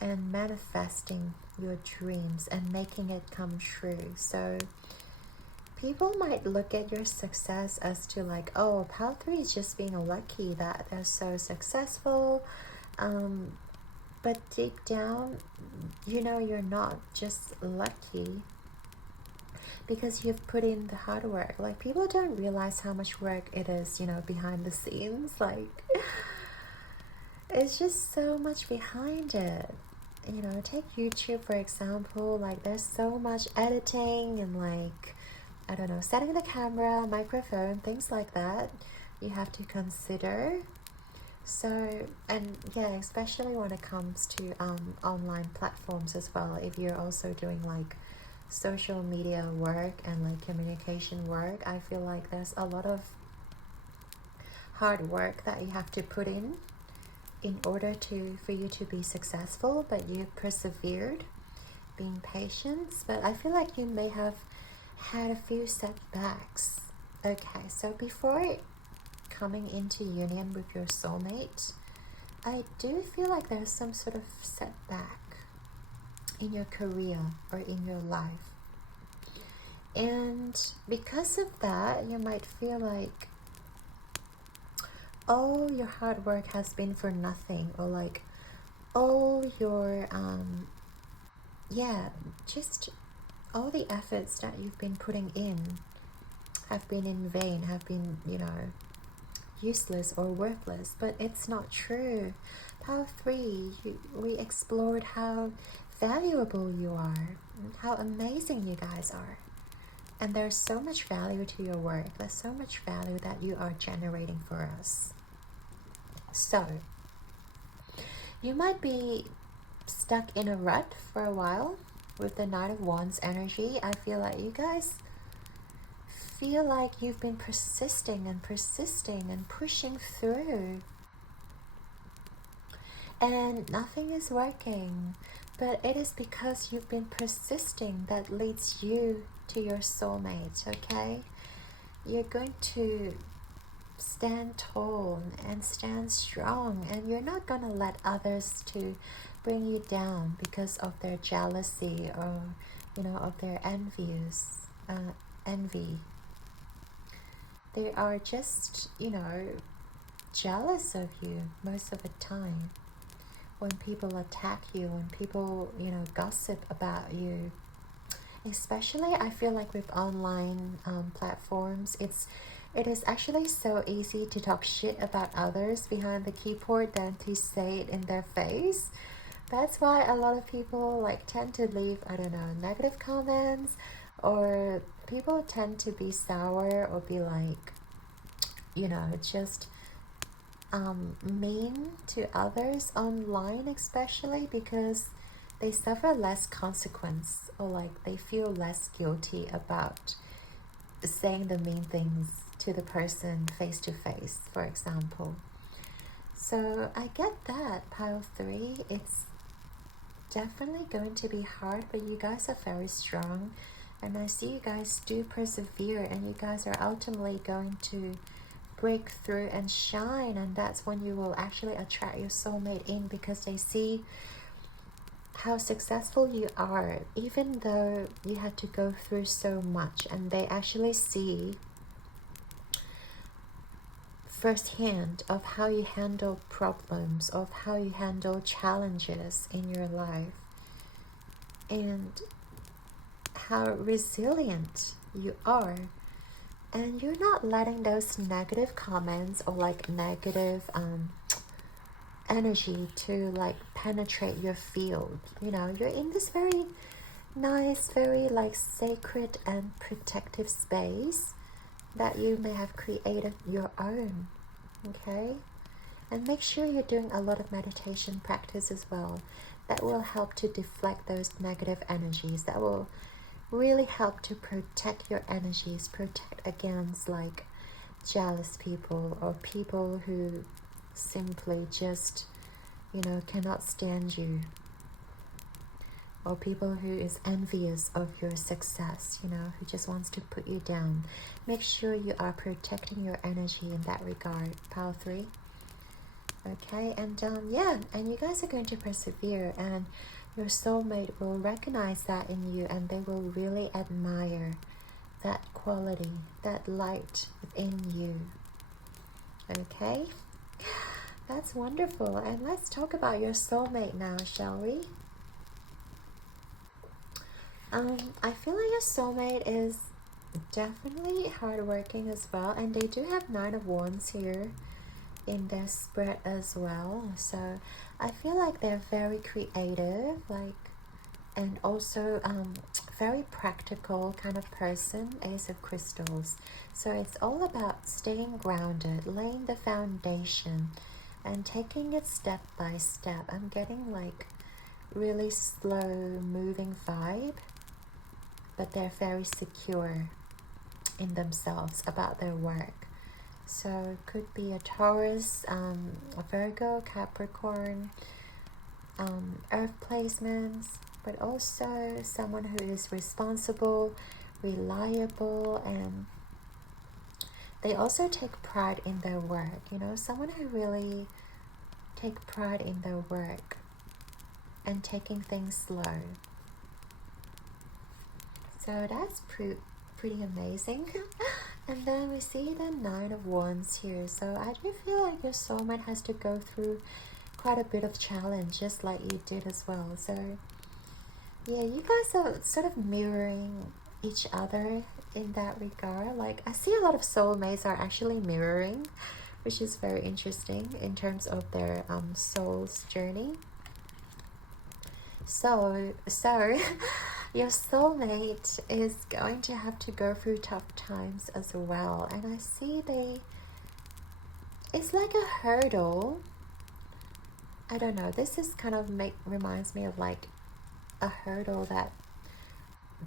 and manifesting your dreams and making it come true. So people might look at your success as to like, oh, Pile 3 is just being lucky that they're so successful. But deep down, you know, you're not just lucky because you've put in the hard work. Like, people don't realize how much work it is, you know, behind the scenes. Like, it's just so much behind it. You know, take YouTube for example. Like, there's so much editing and like, I don't know, setting the camera, microphone, things like that you have to consider. So, and yeah, especially when it comes to online platforms as well. If you're also doing like social media work and like communication work, I feel like there's a lot of hard work that you have to put in order for you to be successful. But you persevered, being patient. But I feel like you may have had a few setbacks. Okay, so before coming into union with your soulmate, I do feel like there's some sort of setback in your career or in your life. And because of that, you might feel like, all your hard work has been for nothing, or like all your just all the efforts that you've been putting in have been in vain, have been, you know, useless or worthless. But it's not true. Pile 3, we explored how valuable you are, how amazing you guys are. And there's so much value to your work. There's so much value that you are generating for us. So, you might be stuck in a rut for a while with the Knight of Wands energy. I feel like you guys feel like you've been persisting and pushing through. And nothing is working. But it is because you've been persisting that leads you to your soulmate, okay? You're going to stand tall and stand strong, and you're not going to let others to bring you down because of their jealousy or, you know, of their envy. They are just, you know, jealous of you most of the time. When people attack you, when people, you know, gossip about you. Especially, I feel like with online platforms, it is actually so easy to talk shit about others behind the keyboard than to say it in their face. That's why a lot of people like tend to leave, I don't know, negative comments, or people tend to be sour or be like, you know, just mean to others online, especially because they suffer less consequence, or like they feel less guilty about saying the mean things to the person face to face, for example. So I get that, Pile 3. It's definitely going to be hard, but you guys are very strong, and I see you guys do persevere, and you guys are ultimately going to break through and shine. And that's when you will actually attract your soulmate in, because they see how successful you are, even though you had to go through so much, and they actually see firsthand of how you handle problems, of how you handle challenges in your life, and how resilient you are. And you're not letting those negative comments or like negative energy to like penetrate your field. You know, you're in this very nice, very like sacred and protective space that you may have created your own. Okay, And make sure you're doing a lot of meditation practice as well. That will help to deflect those negative energies. That will really help to protect your energies, protect against like jealous people or people who simply just, cannot stand you, or people who is envious of your success, who just wants to put you down. Make sure you are protecting your energy in that regard, pile 3. Okay, and and you guys are going to persevere, and your soulmate will recognize that in you, and they will really admire that quality, that light within you. Okay, that's wonderful. And let's talk about your soulmate now, shall we? I feel like your soulmate is definitely hardworking as well, and they do have 9 of Wands here in their spread as well. So I feel like they're very creative, and also very practical kind of person. Ace of Crystals. So it's all about staying grounded, laying the foundation, and taking it step by step. I'm getting like really slow moving vibe, but they're very secure in themselves about their work. So it could be a Taurus, a Virgo, Capricorn, earth placements, but also someone who is responsible, reliable, and they also take pride in their work. Someone who really take pride in their work and taking things slow. So that's pretty amazing. And then we see the 9 of Wands here. So I do feel like your soulmate has to go through quite a bit of challenge, just like you did as well. So yeah, you guys are sort of mirroring each other in that regard. Like, I see a lot of soulmates are actually mirroring, which is very interesting in terms of their soul's journey. So your soulmate is going to have to go through tough times as well. And I see it's like a hurdle. I don't know, this is kind of reminds me of like a hurdle that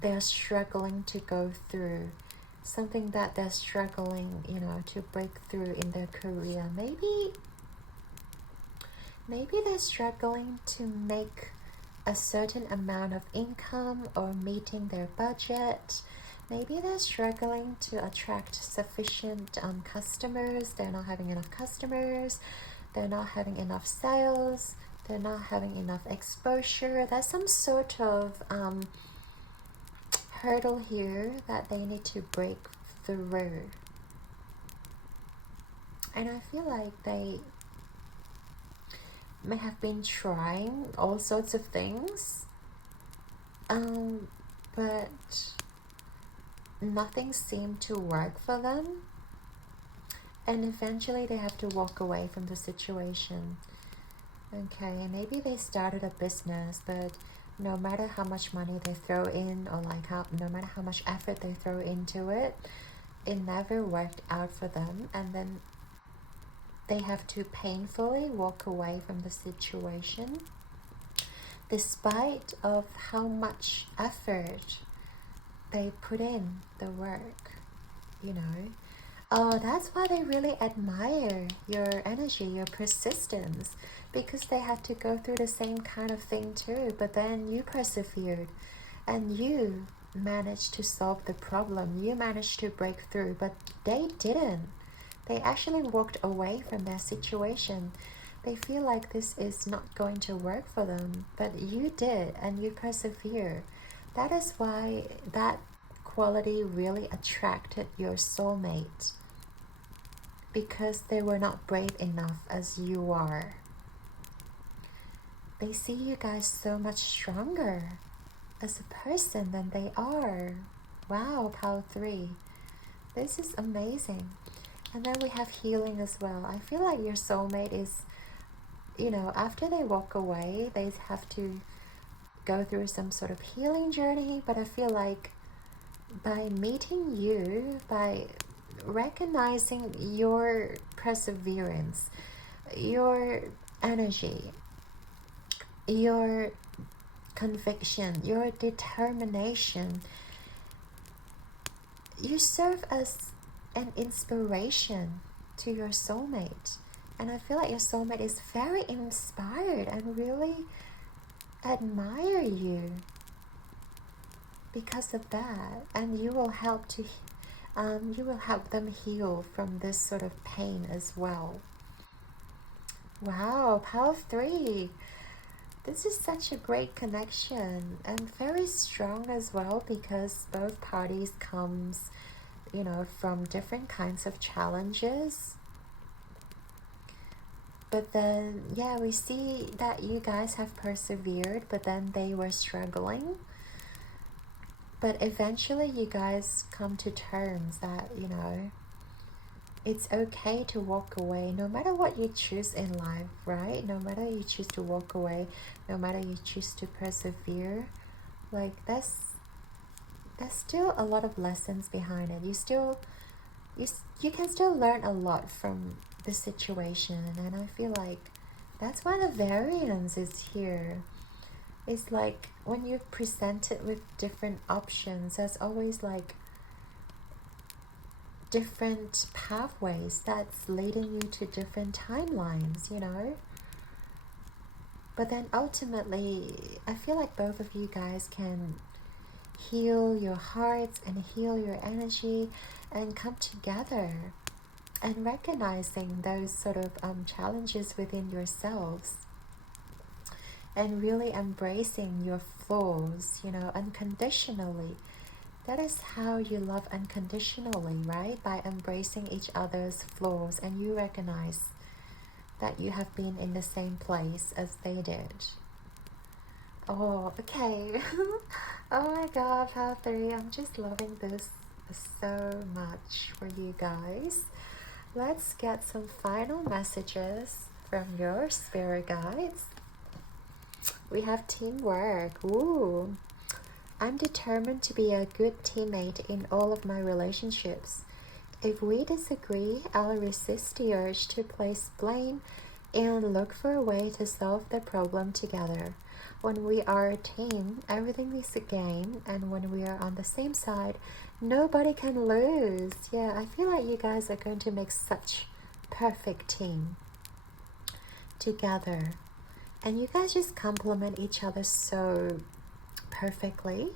they're struggling to go through. Something that they're struggling, to break through in their career. Maybe they're struggling to make a certain amount of income or meeting their budget. Maybe they're struggling to attract sufficient customers. They're not having enough customers. They're not having enough sales. They're not having enough exposure. There's some sort of hurdle here that they need to break through. And I feel like they may have been trying all sorts of things, but nothing seemed to work for them, and eventually they have to walk away from the situation. Okay, maybe they started a business, but no matter how much money they throw in, or no matter how much effort they throw into it, it never worked out for them, and then they have to painfully walk away from the situation, despite of how much effort they put in the work, Oh, that's why they really admire your energy, your persistence, because they had to go through the same kind of thing too, but then you persevered, and you managed to solve the problem. You managed to break through, but they didn't. They actually walked away from their situation. They feel like this is not going to work for them, but you did, and you persevered. That is why that quality really attracted your soulmate, because they were not brave enough as you are. They see you guys so much stronger as a person than they are. Wow, pile 3. This is amazing. And then we have healing as well. I feel like your soulmate is, after they walk away, they have to go through some sort of healing journey. But I feel like by meeting you, by recognizing your perseverance, your energy, your conviction, your determination, you serve as an inspiration to your soulmate. And I feel like your soulmate is very inspired and really admire you because of that. And you will help them heal from this sort of pain as well. Wow, power 3. This is such a great connection and very strong as well, because both parties comes, you know, from different kinds of challenges. But then, yeah, we see that you guys have persevered, but then they were struggling. But eventually you guys come to terms that, you know, it's okay to walk away no matter what you choose in life, right? No matter you choose to walk away, no matter you choose to persevere, like there's still a lot of lessons behind it. You can still learn a lot from the situation, and I feel like that's why the variance is here. It's like when you're presented with different options, there's always like different pathways that's leading you to different timelines, you know. But then ultimately, I feel like both of you guys can heal your hearts and heal your energy and come together and recognizing those sort of challenges within yourselves and really embracing your flaws, you know, unconditionally. That is how you love unconditionally, right? By embracing each other's flaws, and you recognize that you have been in the same place as they did. Oh, okay. Oh my god, power 3. I'm just loving this so much for you guys. Let's get some final messages from your spirit guides. We have teamwork. Ooh. I'm determined to be a good teammate in all of my relationships. If we disagree, I'll resist the urge to place blame and look for a way to solve the problem together. When we are a team, everything is a game, and when we are on the same side, nobody can lose. Yeah, I feel like you guys are going to make such perfect team together. And you guys just complement each other so perfectly.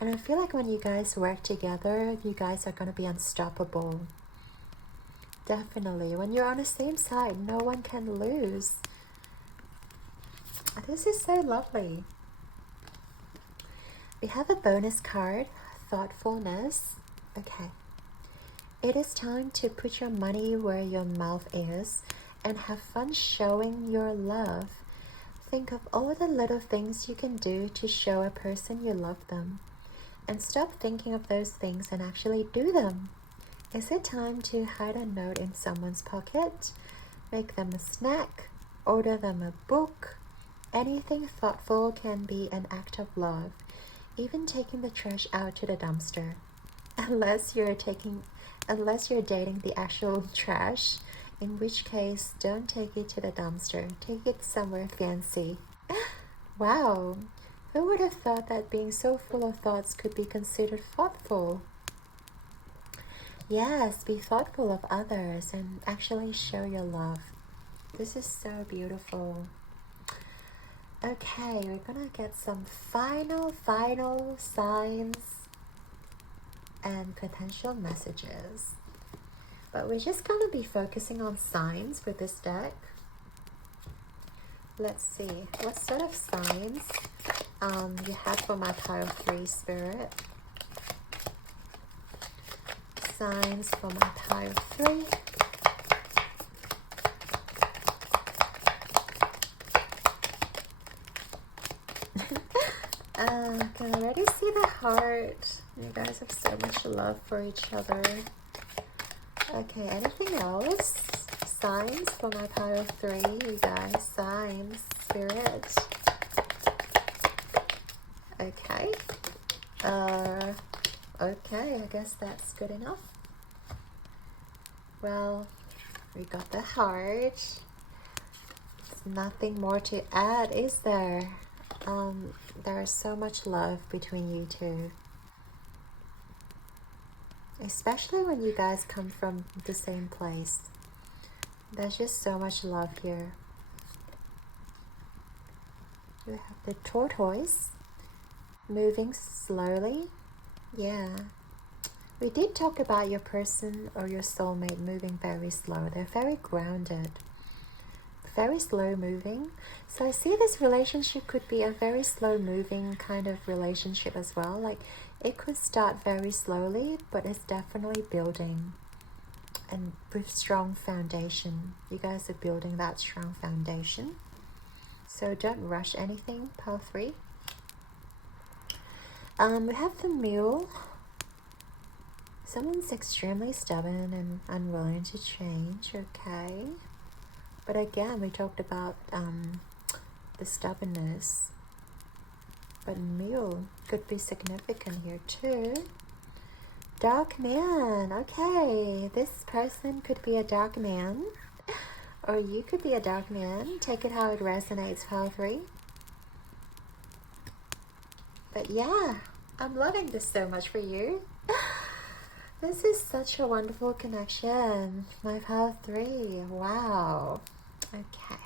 And I feel like when you guys work together, you guys are going to be unstoppable. Definitely. When you're on the same side, no one can lose. This is so lovely. We have a bonus card, thoughtfulness. Okay. It is time to put your money where your mouth is and have fun showing your love. Think of all the little things you can do to show a person you love them. And stop thinking of those things and actually do them. Is it time to hide a note in someone's pocket? Make them a snack? Order them a book? Anything thoughtful can be an act of love. Even taking the trash out to the dumpster. Unless you're dating the actual trash, in which case don't take it to the dumpster. Take it somewhere fancy. Wow. Who would have thought that being so full of thoughts could be considered thoughtful? Yes, be thoughtful of others and actually show your love. This is so beautiful. Okay, we're gonna get some final signs and potential messages. But we're just gonna be focusing on signs with this deck. Let's see, what sort of signs you have for my pile 3 spirit. Signs for my pile 3. Can I already see the heart? You guys have so much love for each other. Okay, anything else? Signs for my pile 3, you guys. Signs, spirit. Okay. Okay, I guess that's good enough. Well, We got the heart. There's nothing more to add, is there? There is so much love between you two. Especially when you guys come from the same place. There's just so much love here. We have the tortoise moving slowly. Yeah. We did talk about your person or your soulmate moving very slow. They're very grounded, very slow moving. So I see this relationship could be a very slow moving kind of relationship as well. Like it could start very slowly, but it's definitely building and with strong foundation. You guys are building that strong foundation. So don't rush anything, pile 3. We have the mule. Someone's extremely stubborn and unwilling to change, okay? But again, we talked about the stubbornness. But mule could be significant here too. Dark man, okay. This person could be a dark man. Or you could be a dark man. Take it how it resonates, pile 3. But yeah, I'm loving this so much for you. This is such a wonderful connection. My pile 3. Wow. Okay.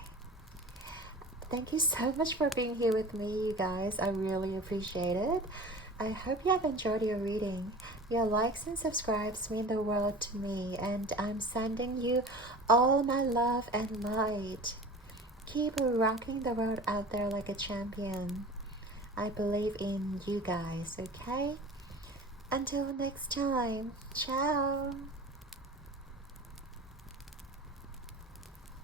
Thank you so much for being here with me, you guys. I really appreciate it. I hope you have enjoyed your reading. Your likes and subscribes mean the world to me, and I'm sending you all my love and light. Keep rocking the world out there like a champion. I believe in you guys, okay? Until next time, ciao!